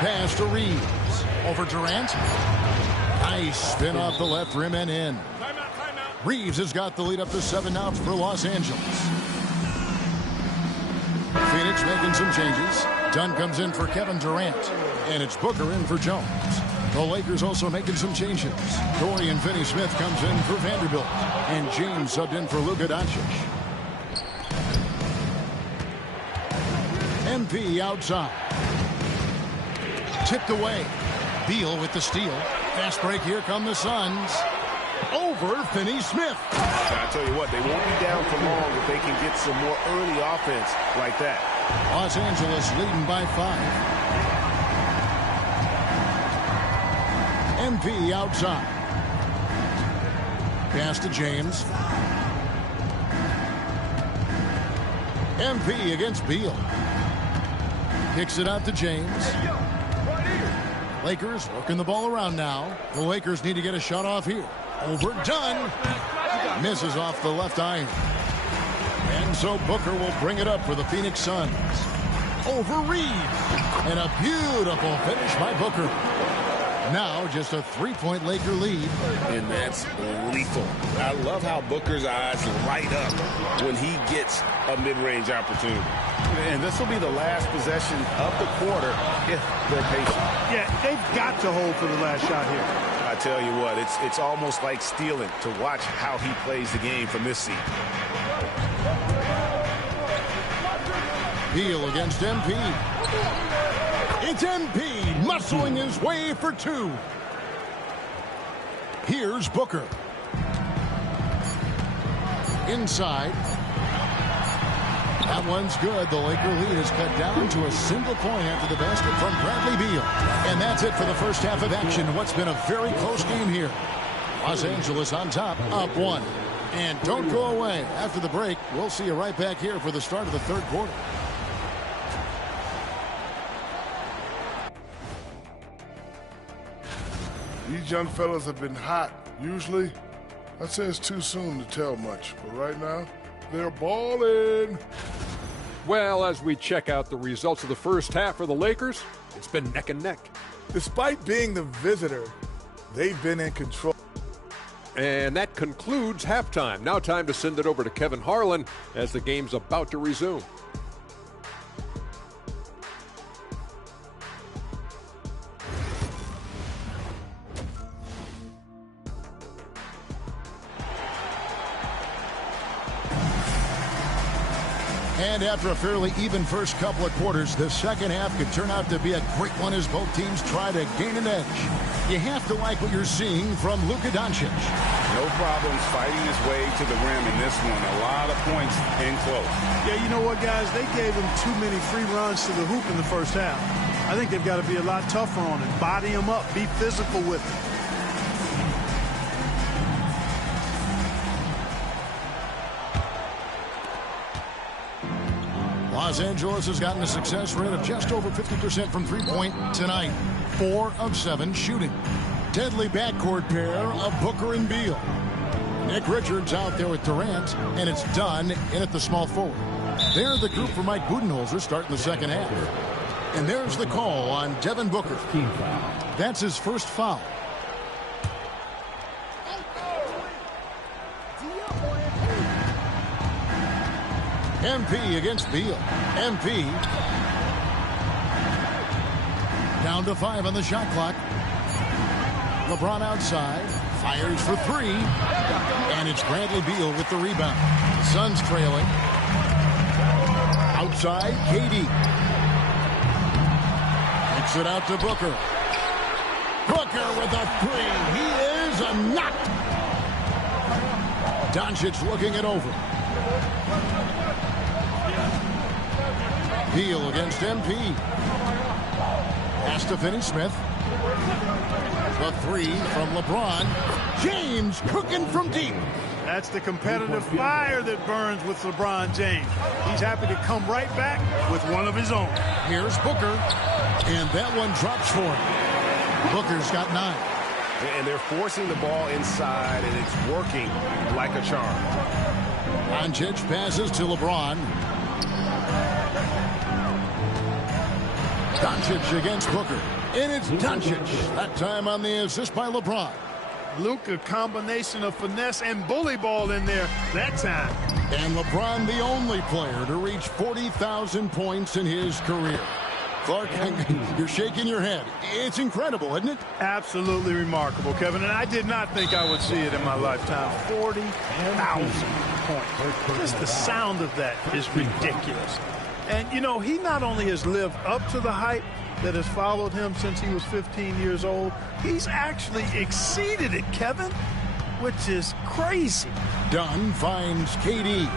Pass to Reeves. Over Durant. Nice spin off the left rim and in. Reeves has got the lead up to 7 now for Los Angeles. Phoenix making some changes. Dunn comes in for Kevin Durant. And it's Booker in for Jones. The Lakers also making some changes. Dorian Finney-Smith comes in for Vanderbilt. And James subbed in for Luka Doncic. MP outside. Tipped away. Beal with the steal. Fast break. Here come the Suns. Over Finney-Smith. I tell you what, they won't be down for long if they can get some more early offense like that. Los Angeles leading by 5. MP outside. Pass to James. MP against Beal. Kicks it out to James. Lakers working the ball around now. The Lakers need to get a shot off here. Overdone. Misses off the left iron. And so Booker will bring it up for the Phoenix Suns. Over Reed. And a beautiful finish by Booker. Now just a 3-point Laker lead. And that's lethal. I love how Booker's eyes light up when he gets a mid-range opportunity. And this will be the last possession of the quarter if they're patient. Yeah, they've got to hold for the last shot here. I tell you what, it's almost like stealing to watch how he plays the game from this seat. Beal against MP. It's MP muscling his way for two. Here's Booker. Inside. That one's good. The Laker lead is cut down to a single point after the basket from Bradley Beal. And that's it for the first half of action. What's been a very close game here. Los Angeles on top, up one. And don't go away. After the break, we'll see you right back here for the start of the third quarter. These young fellas have been hot. Usually, I'd say it's too soon to tell much. But right now, they're balling. Well, as we check out the results of the first half for the Lakers, it's been neck and neck. Despite being the visitor, they've been in control. And that concludes halftime. Now time to send it over to Kevin Harlan as the game's about to resume. And after a fairly even first couple of quarters, the second half could turn out to be a great one as both teams try to gain an edge. You have to like what you're seeing from Luka Doncic. No problems fighting his way to the rim in this one. A lot of points in close. Yeah, you know what, guys? They gave him too many free runs to the hoop in the first half. I think they've got to be a lot tougher on him. Body him up. Be physical with him. Los Angeles has gotten a success rate of just over 50% from three-point tonight. 4 of 7 shooting. Deadly backcourt pair of Booker and Beal. Nick Richards out there with Durant, and it's done in at the small forward. They're the group for Mike Budenholzer starting the second half. And there's the call on Devin Booker. That's his first foul. MP against Beal. MP down to 5 on the shot clock. LeBron outside, fires for 3, and it's Bradley Beal with the rebound. The Suns trailing. Outside, KD. Kicks it out to Booker. Booker with a 3. He is a nut. Doncic looking it over. Beal against MP. Pass to Finney-Smith. The 3 from LeBron. James cooking from deep. That's the competitive fire that burns with LeBron James. He's happy to come right back with one of his own. Here's Booker. And that one drops for him. Booker's got 9. And they're forcing the ball inside, and it's working like a charm. Doncic passes to LeBron. Doncic against Booker. And it's Doncic. That time on the assist by LeBron. Luka, combination of finesse and bully ball in there that time. And LeBron, the only player to reach 40,000 points in his career. Clark, you're shaking your head. It's incredible, isn't it? Absolutely remarkable, Kevin. And I did not think I would see it in my lifetime. 40,000 points. Just the sound of that is ridiculous. And, you know, he not only has lived up to the hype that has followed him since he was 15 years old, he's actually exceeded it, Kevin, which is crazy. Dunn finds KD.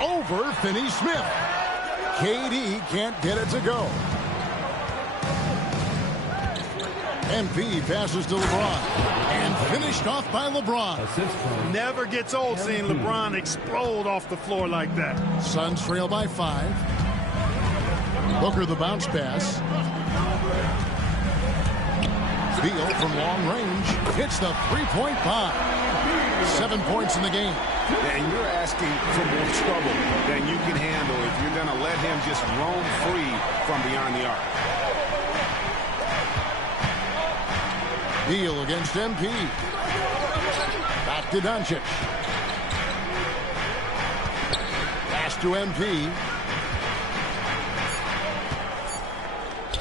Over Finney-Smith. KD can't get it to go. MP passes to LeBron. And finished off by LeBron. Never gets old seeing LeBron explode off the floor like that. Suns trail by 5. Booker the bounce pass. Beal from long range hits the three-point bomb. 7 points in the game. And you're asking for more trouble than you can handle if you're going to let him just roam free from beyond the arc. Beal against MP. Back to Doncic. Pass to MP.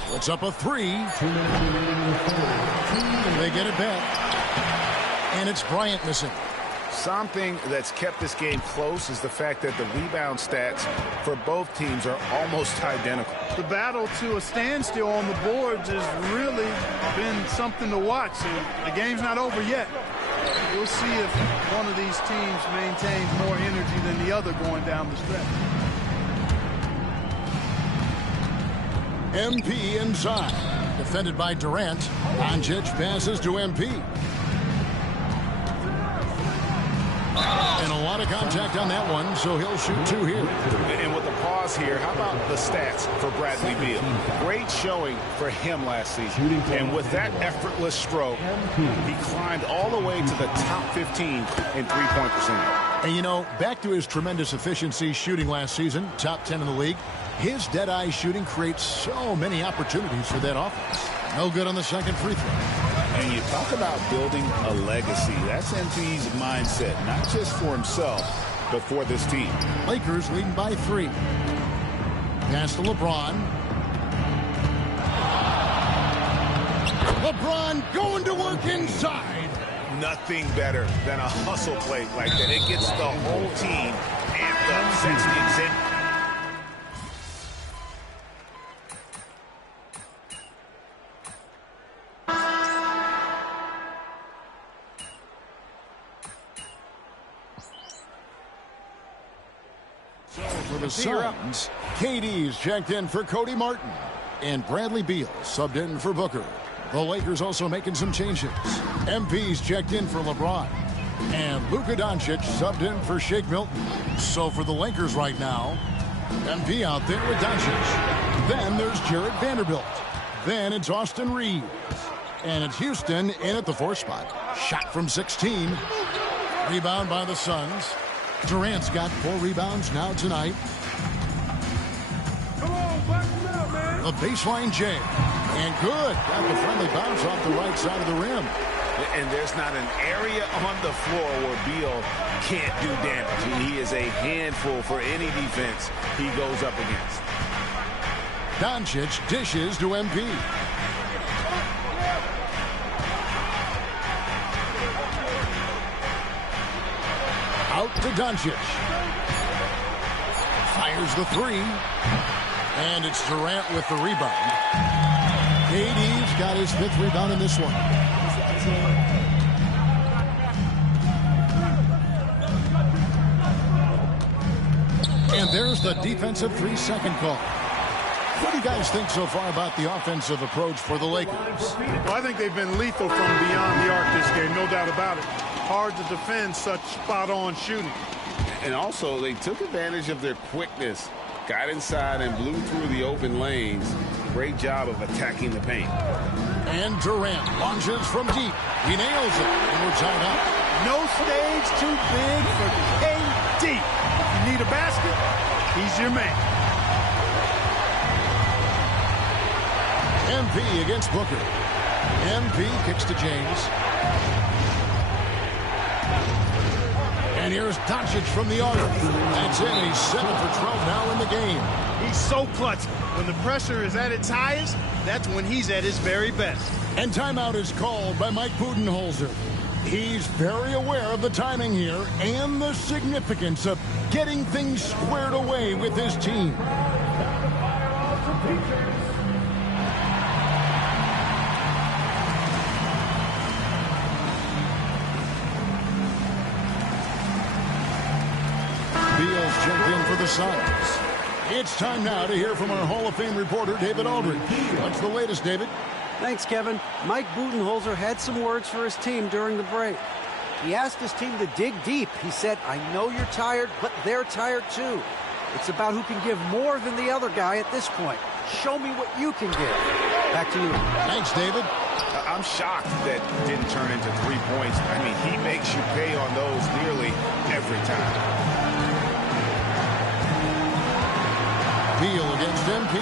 Puts up a 3. They get it back. And it's Bryant missing. Something that's kept this game close is the fact that the rebound stats for both teams are almost identical. The battle to a standstill on the boards has really been something to watch. The game's not over yet. We'll see if one of these teams maintains more energy than the other going down the stretch. MP inside. Defended by Durant. Doncic passes to MP. And a lot of contact on that one, so he'll shoot 2 here. And with the pause here, how about the stats for Bradley Beal? Great showing for him last season. And with that effortless stroke, he climbed all the way to the top 15 in three-point percentage. And, you know, back to his tremendous efficiency shooting last season, top 10 in the league, his dead-eye shooting creates so many opportunities for that offense. No good on the second free throw. And you talk about building a legacy. That's MP's mindset, not just for himself, but for this team. Lakers leading by 3. Pass to LeBron. LeBron going to work inside. Nothing better than a hustle play like that. It gets the whole team amped up, sets the example. For the Suns, KD's checked in for Cody Martin. And Bradley Beal subbed in for Booker. The Lakers also making some changes. MP's checked in for LeBron. And Luka Doncic subbed in for Shake Milton. So for the Lakers right now, MP out there with Doncic. Then there's Jared Vanderbilt. Then it's Austin Reeves. And it's Houston in at the 4th spot. Shot from 16. Rebound by the Suns. Durant's got 4 rebounds now tonight. Come on, back it up, man. A baseline J. And good. Got the friendly bounce off the right side of the rim. And there's not an area on the floor where Beal can't do damage. He is a handful for any defense he goes up against. Doncic dishes to MP. Out to Doncic. Fires the 3. And it's Durant with the rebound. KD's got his 5th rebound in this one. And there's the defensive 3-second call. What do you guys think so far about the offensive approach for the Lakers? Well, I think they've been lethal from beyond the arc this game, no doubt about it. Hard to defend such spot-on shooting. And also, they took advantage of their quickness, got inside and blew through the open lanes. Great job of attacking the paint. And Durant launches from deep. He nails it, and we're tied up. No stage too big for KD. If you need a basket, he's your man. MP against Booker. MP kicks to James. And here's Doncic from the arc. That's it. He's 7 for 12 now in the game. He's so clutch. When the pressure is at its highest, that's when he's at his very best. And timeout is called by Mike Budenholzer. He's very aware of the timing here and the significance of getting things squared away with his team. Beal's checked in for the Suns. It's time now to hear from our Hall of Fame reporter, David Aldridge. What's the latest, David? Thanks, Kevin. Mike Budenholzer had some words for his team during the break. He asked his team to dig deep. He said, I know you're tired, but they're tired too. It's about who can give more than the other guy at this point. Show me what you can give. Back to you. Thanks, David. I'm shocked that didn't turn into 3 points. I mean, he makes you pay on those nearly every time. Beal against MP.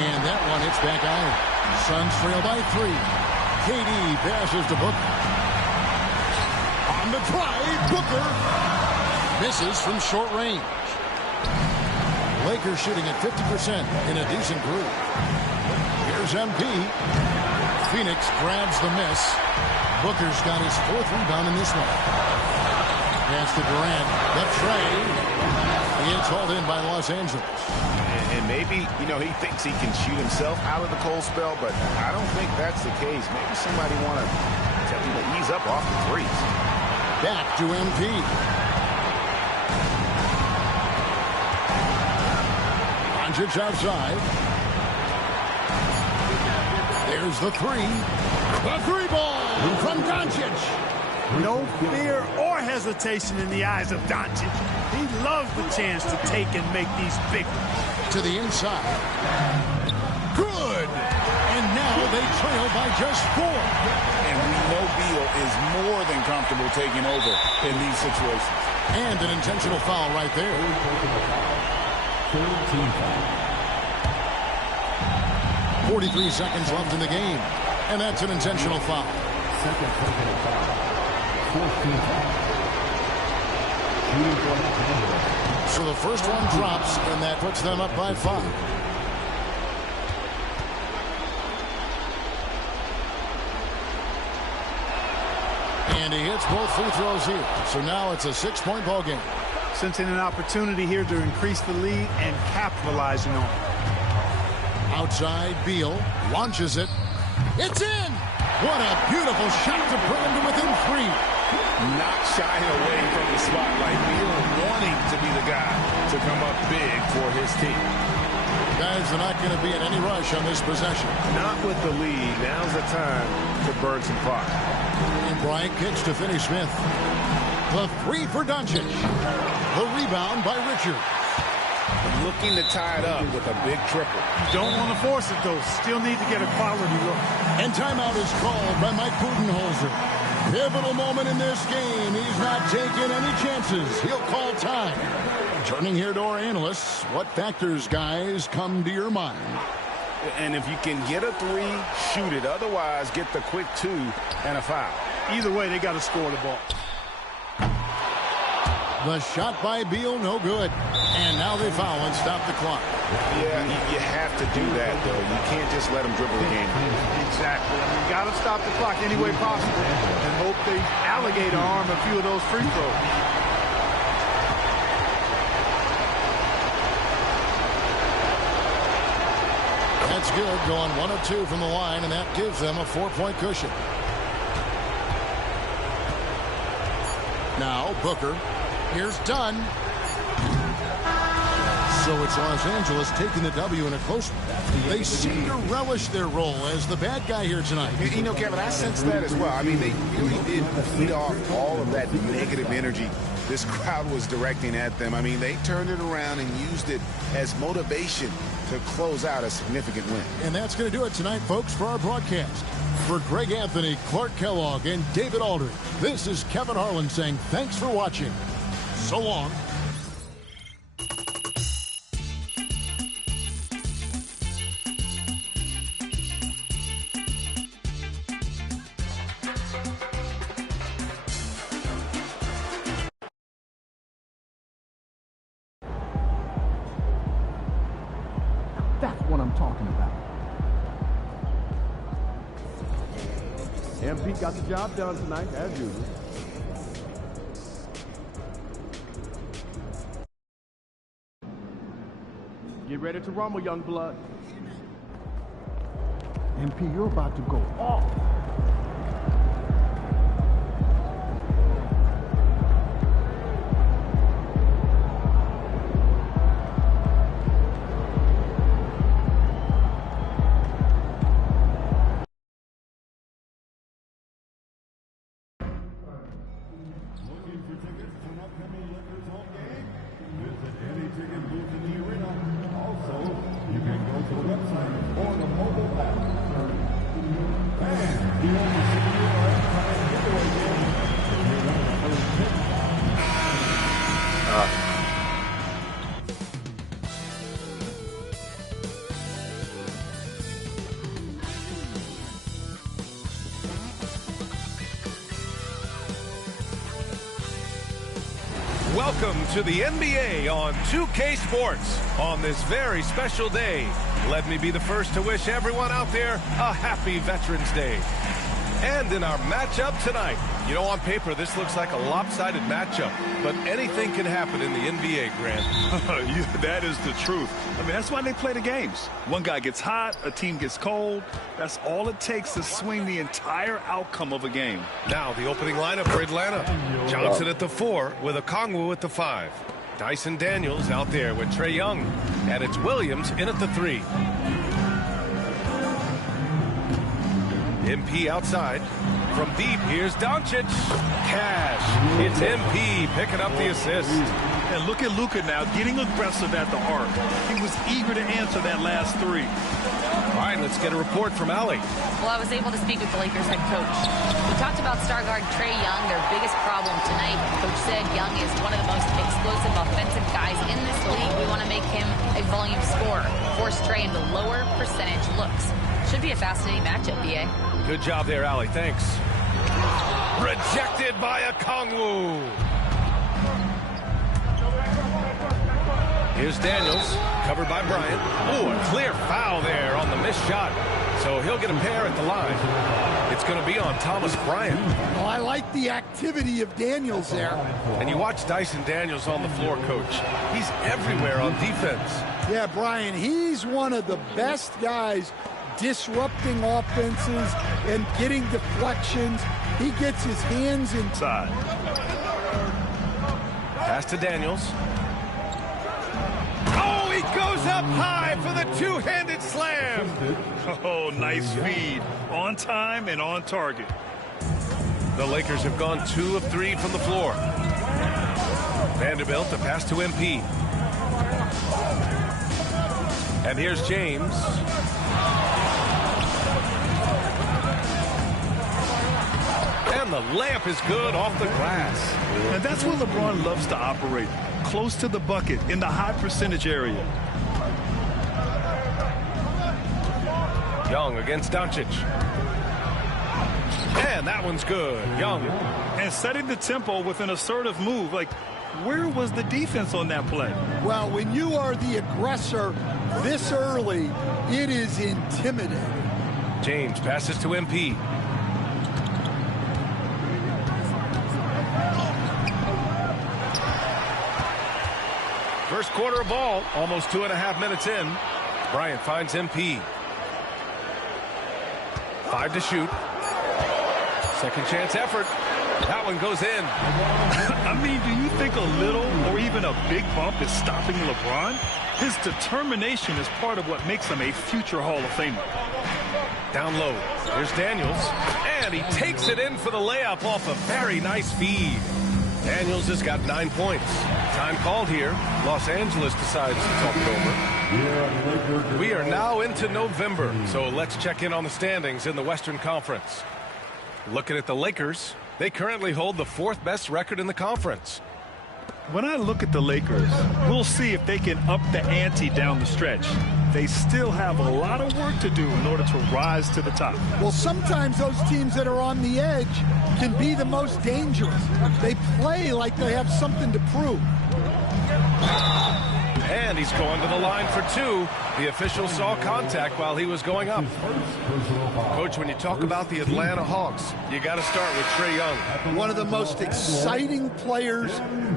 And that one hits back iron. Suns trail by 3. KD passes to Booker. On the drive, Booker misses from short range. Lakers shooting at 50% in a decent group. Here's MP. Phoenix grabs the miss. Booker's got his 4th rebound in this one. Pass to Durant. The trade. He gets hauled in by Los Angeles. And maybe, you know, he thinks he can shoot himself out of the cold spell, but I don't think that's the case. Maybe somebody want to tell him to ease up off the threes. Back to MP. Doncic outside. There's the 3. The 3 ball from Doncic. No fear or hesitation in the eyes of Doncic. He loves the chance to take and make these big ones. To the inside. Good. And now they trail by just 4. And we know Beal is more than comfortable taking over in these situations. And an intentional foul right there. 43 seconds left in the game. And that's an intentional foul. Second personal foul. 14th foul. So the first one drops, and that puts them up by 5. And he hits both free throws here. So now it's a 6-point ball game. Sensing an opportunity here to increase the lead and capitalizing on it. Outside, Beal launches it. It's in! What a beautiful shot to bring him to within 3. Not shying away from the spotlight. Beal wanting to be the guy to come up big for his team. Guys are not going to be in any rush on this possession. Not with the lead. Now's the time to burn some clock. And Bryant kicks to Finney Smith. The 3 for Doncic. The rebound by Richard. Looking to tie it up with a big triple. You don't want to force it, though. Still need to get a quality look. And timeout is called by Mike Budenholzer. Pivotal moment in this game. He's not taking any chances. He'll call time. Turning here to our analysts, what factors, guys, come to your mind? And if you can get a 3, shoot it. Otherwise, get the quick 2 and a foul. Either way, they got to score the ball. The shot by Beal, no good. And now they foul and stop the clock. Yeah, you have to do that, though. You can't just let them dribble the game. Exactly. You got to stop the clock any way possible and hope they alligator arm a few of those free throws. That's good, going 1 of 2 from the line, and that gives them a 4-point cushion. Now, Booker. Here's Dunn. So it's Los Angeles taking the W in a close one. They seem to relish their role as the bad guy here tonight. You know, Kevin, I sense that as well. I mean, they really did feed off all of that negative energy this crowd was directing at them. I mean, they turned it around and used it as motivation to close out a significant win. And that's going to do it tonight, folks, for our broadcast. For Greg Anthony, Clark Kellogg, and David Aldridge, this is Kevin Harlan saying thanks for watching. So long. That's what I'm talking about. MP got the job done tonight, as usual. Get ready to rumble, young blood. MP, you're about to go off. Welcome to the NBA on 2K Sports on this very special day. Let me be the first to wish everyone out there a happy Veterans Day. And in our matchup tonight, you know, on paper, this looks like a lopsided matchup, but anything can happen in the NBA, Grant. That is the truth. I mean, that's why they play the games. One guy gets hot, a team gets cold. That's all it takes to swing the entire outcome of a game. Now, the opening lineup for Atlanta. Johnson at the 4 with Okongwu at the 5. Dyson Daniels out there with Trae Young. And it's Williams in at the 3. MP outside. From deep, here's Doncic. Cash. It's MP picking up the assist. And look at Luka now getting aggressive at the arc. He was eager to answer that last 3. All right, let's get a report from Allie. Well, I was able to speak with the Lakers head coach. We talked about star guard Trae Young, their biggest problem tonight. Coach said Young is one of the most explosive offensive guys in this league. We want to make him a volume scorer, force Trae into lower percentage looks. Should be a fascinating matchup, BA. Good job there, Allie. Thanks. Rejected by Okongwu. Here's Daniels, covered by Bryant. Oh, a clear foul there on the missed shot. So he'll get a pair at the line. It's going to be on Thomas Bryant. Well, I like the activity of Daniels there. And you watch Dyson Daniels on the floor, Coach. He's everywhere on defense. Yeah, Brian, he's one of the best guys disrupting offenses and getting deflections. He gets his hands inside. Pass to Daniels. Oh, he goes up high for the two-handed slam. Oh, nice feed. On time and on target. The Lakers have gone 2 of 3 from the floor. Vanderbilt, a pass to MP. And here's James. And the layup is good off the glass. And that's where LeBron loves to operate. Close to the bucket in the high percentage area. Young against Doncic. And that one's good. Young. And setting the tempo with an assertive move. Like, where was the defense on that play? Well, when you are the aggressor this early, it is intimidating. James passes to MP. First quarter of ball, almost 2.5 minutes in. Bryant finds MP. 5 to shoot. Second chance effort. That one goes in. I mean, do you think a little or even a big bump is stopping LeBron? His determination is part of what makes him a future Hall of Famer. Down low. Here's Daniels. And he takes it in for the layup off a very nice feed. Daniels has got 9 points. Time called here. Los Angeles decides to talk it over. We are now into November, so let's check in on the standings in the Western Conference. Looking at the Lakers, they currently hold the 4th best record in the conference. When I look at the Lakers, we'll see if they can up the ante down the stretch. They still have a lot of work to do in order to rise to the top. Well, sometimes those teams that are on the edge can be the most dangerous. They play like they have something to prove. And he's going to the line for 2. The official saw contact while he was going up. Coach, when you talk about the Atlanta Hawks, you got to start with Trae Young. One of the most exciting players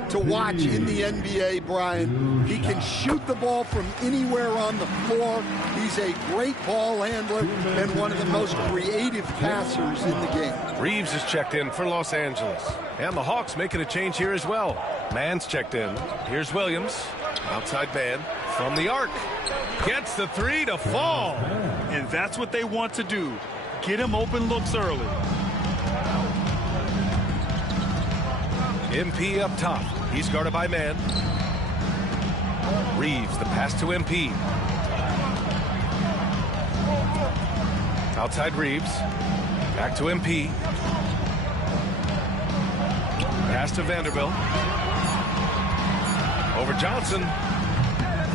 to watch in the NBA, Brian. He can shoot the ball from anywhere on the floor. He's a great ball handler and one of the most creative passers in the game. Reeves is checked in for Los Angeles. And the Hawks making a change here as well. Mann's checked in. Here's Williams. Outside man from the arc. Gets the 3 to fall. And that's what they want to do. Get him open looks early. MP up top. He's guarded by Mann. Reeves, the pass to MP. Outside Reeves. Back to MP. Pass to Vanderbilt. Over Johnson.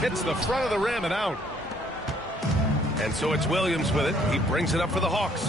Hits the front of the rim and out. And so it's Williams with it. He brings it up for the Hawks.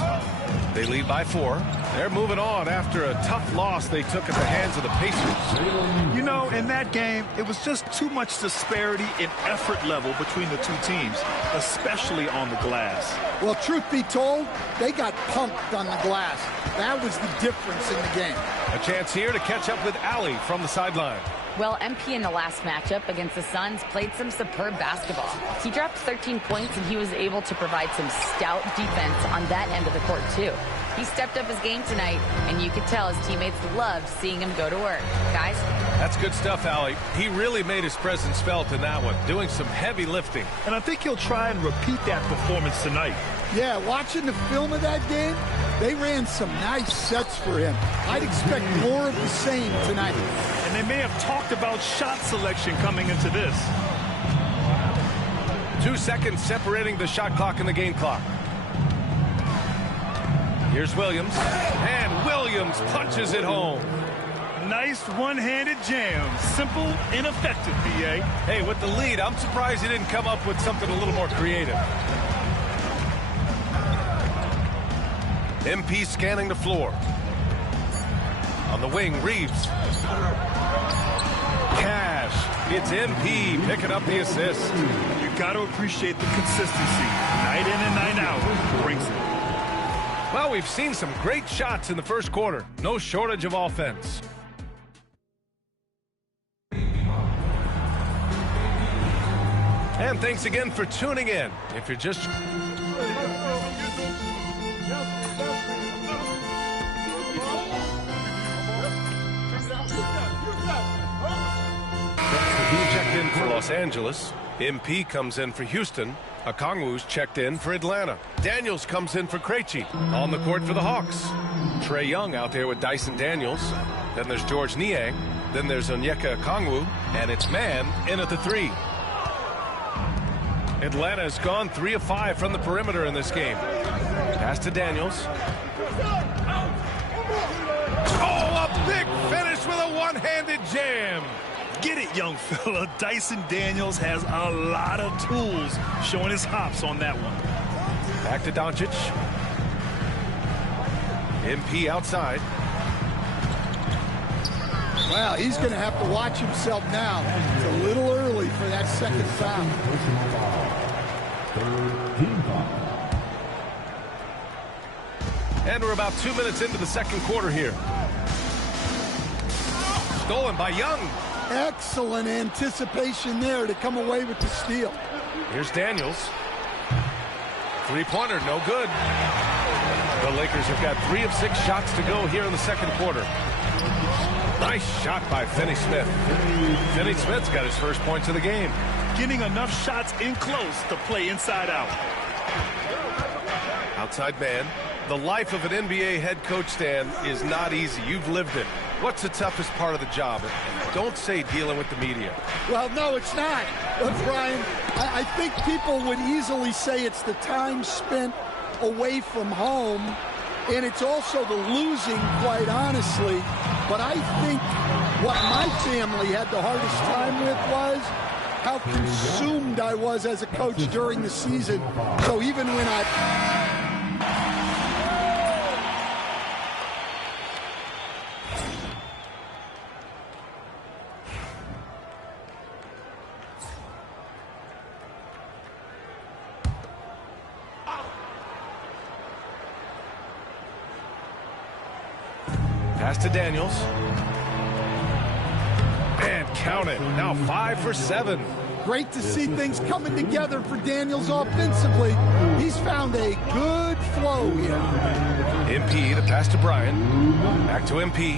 They lead by 4. They're moving on after a tough loss they took at the hands of the Pacers. You know, in that game, it was just too much disparity in effort level between the two teams, especially on the glass. Well, truth be told, they got punked on the glass. That was the difference in the game. A chance here to catch up with Allie from the sideline. Well, MP in the last matchup against the Suns played some superb basketball. He dropped 13 points, and he was able to provide some stout defense on that end of the court, too. He stepped up his game tonight, and you could tell his teammates loved seeing him go to work. Guys? That's good stuff, Allie. He really made his presence felt in that one, doing some heavy lifting. And I think he'll try and repeat that performance tonight. Yeah, watching the film of that game, they ran some nice sets for him. I'd expect more of the same tonight. And they may have talked about shot selection coming into this. 2 seconds separating the shot clock and the game clock. Here's Williams. And Williams punches it home. Nice one-handed jam. Simple and effective, B.A. Hey, with the lead, I'm surprised he didn't come up with something a little more creative. MP scanning the floor. On the wing, Reeves. Cash. It's MP picking up the assist. You got to appreciate the consistency. Night in and night out brings it. Well, we've seen some great shots in the first quarter. No shortage of offense. And thanks again for tuning in. If you're just... checked in for Los Angeles. MP comes in for Houston. Okongwu's checked in for Atlanta. Daniels comes in for Krejci. On the court for the Hawks. Trae Young out there with Dyson Daniels. Then there's George Niang. Then there's Onyeka Okongwu. And it's Man in at the 3. Atlanta has gone 3 of 5 from the perimeter in this game. Pass to Daniels. Oh, a big finish with a one-handed jam. Get it, young fella. Dyson Daniels has a lot of tools, showing his hops on that one. Back to Doncic. MP outside. Well, he's going to have to watch himself now. It's a little early for that second foul. And we're about 2 minutes into the second quarter here. Stolen by Young. Excellent anticipation there to come away with the steal. Here's Daniels. Three-pointer, no good. The Lakers have got 3 of 6 shots to go here in the second quarter. Nice shot by Finney Smith. Finney Smith's got his first points of the game. Getting enough shots in close to play inside out. Outside man. The life of an NBA head coach, Stan, is not easy. You've lived it. What's the toughest part of the job? Don't say dealing with the media. Well, no, it's not. Brian, I think people would easily say it's the time spent away from home, and it's also the losing, quite honestly. But I think what my family had the hardest time with was how consumed I was as a coach during the season. So even when Pass to Daniels. And count it. Now 5 for 7. Great to see things coming together for Daniels offensively. He's found a good flow here. MP to pass to Bryant. Back to MP.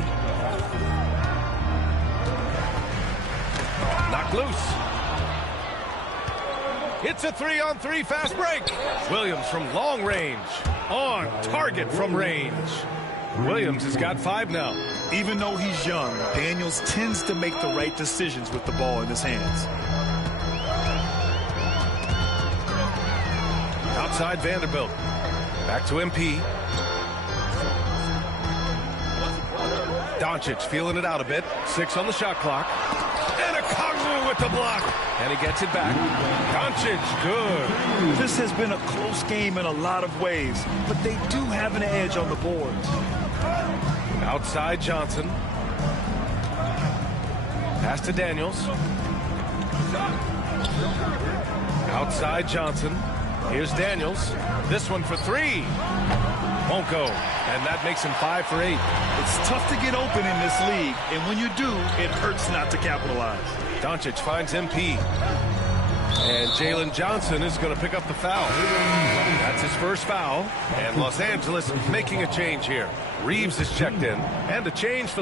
Knocked loose. It's a 3-on-3 fast break. Williams from long range. On target from range. Williams has got 5 now. Even though he's young, Daniels tends to make the right decisions with the ball in his hands. Outside Vanderbilt. Back to MP. Doncic feeling it out a bit. 6 on the shot clock. And a Kongwu with the block. And he gets it back. Doncic, good. This has been a close game in a lot of ways, but they do have an edge on the boards. Outside Johnson. Pass to Daniels. Outside Johnson. Here's Daniels. This one for 3. Won't go. And that makes him 5 for 8. It's tough to get open in this league, and when you do, it hurts not to capitalize. Doncic finds MP. And Jalen Johnson is going to pick up the foul. That's his first foul. And Los Angeles making a change here. Reeves is checked in. And a change for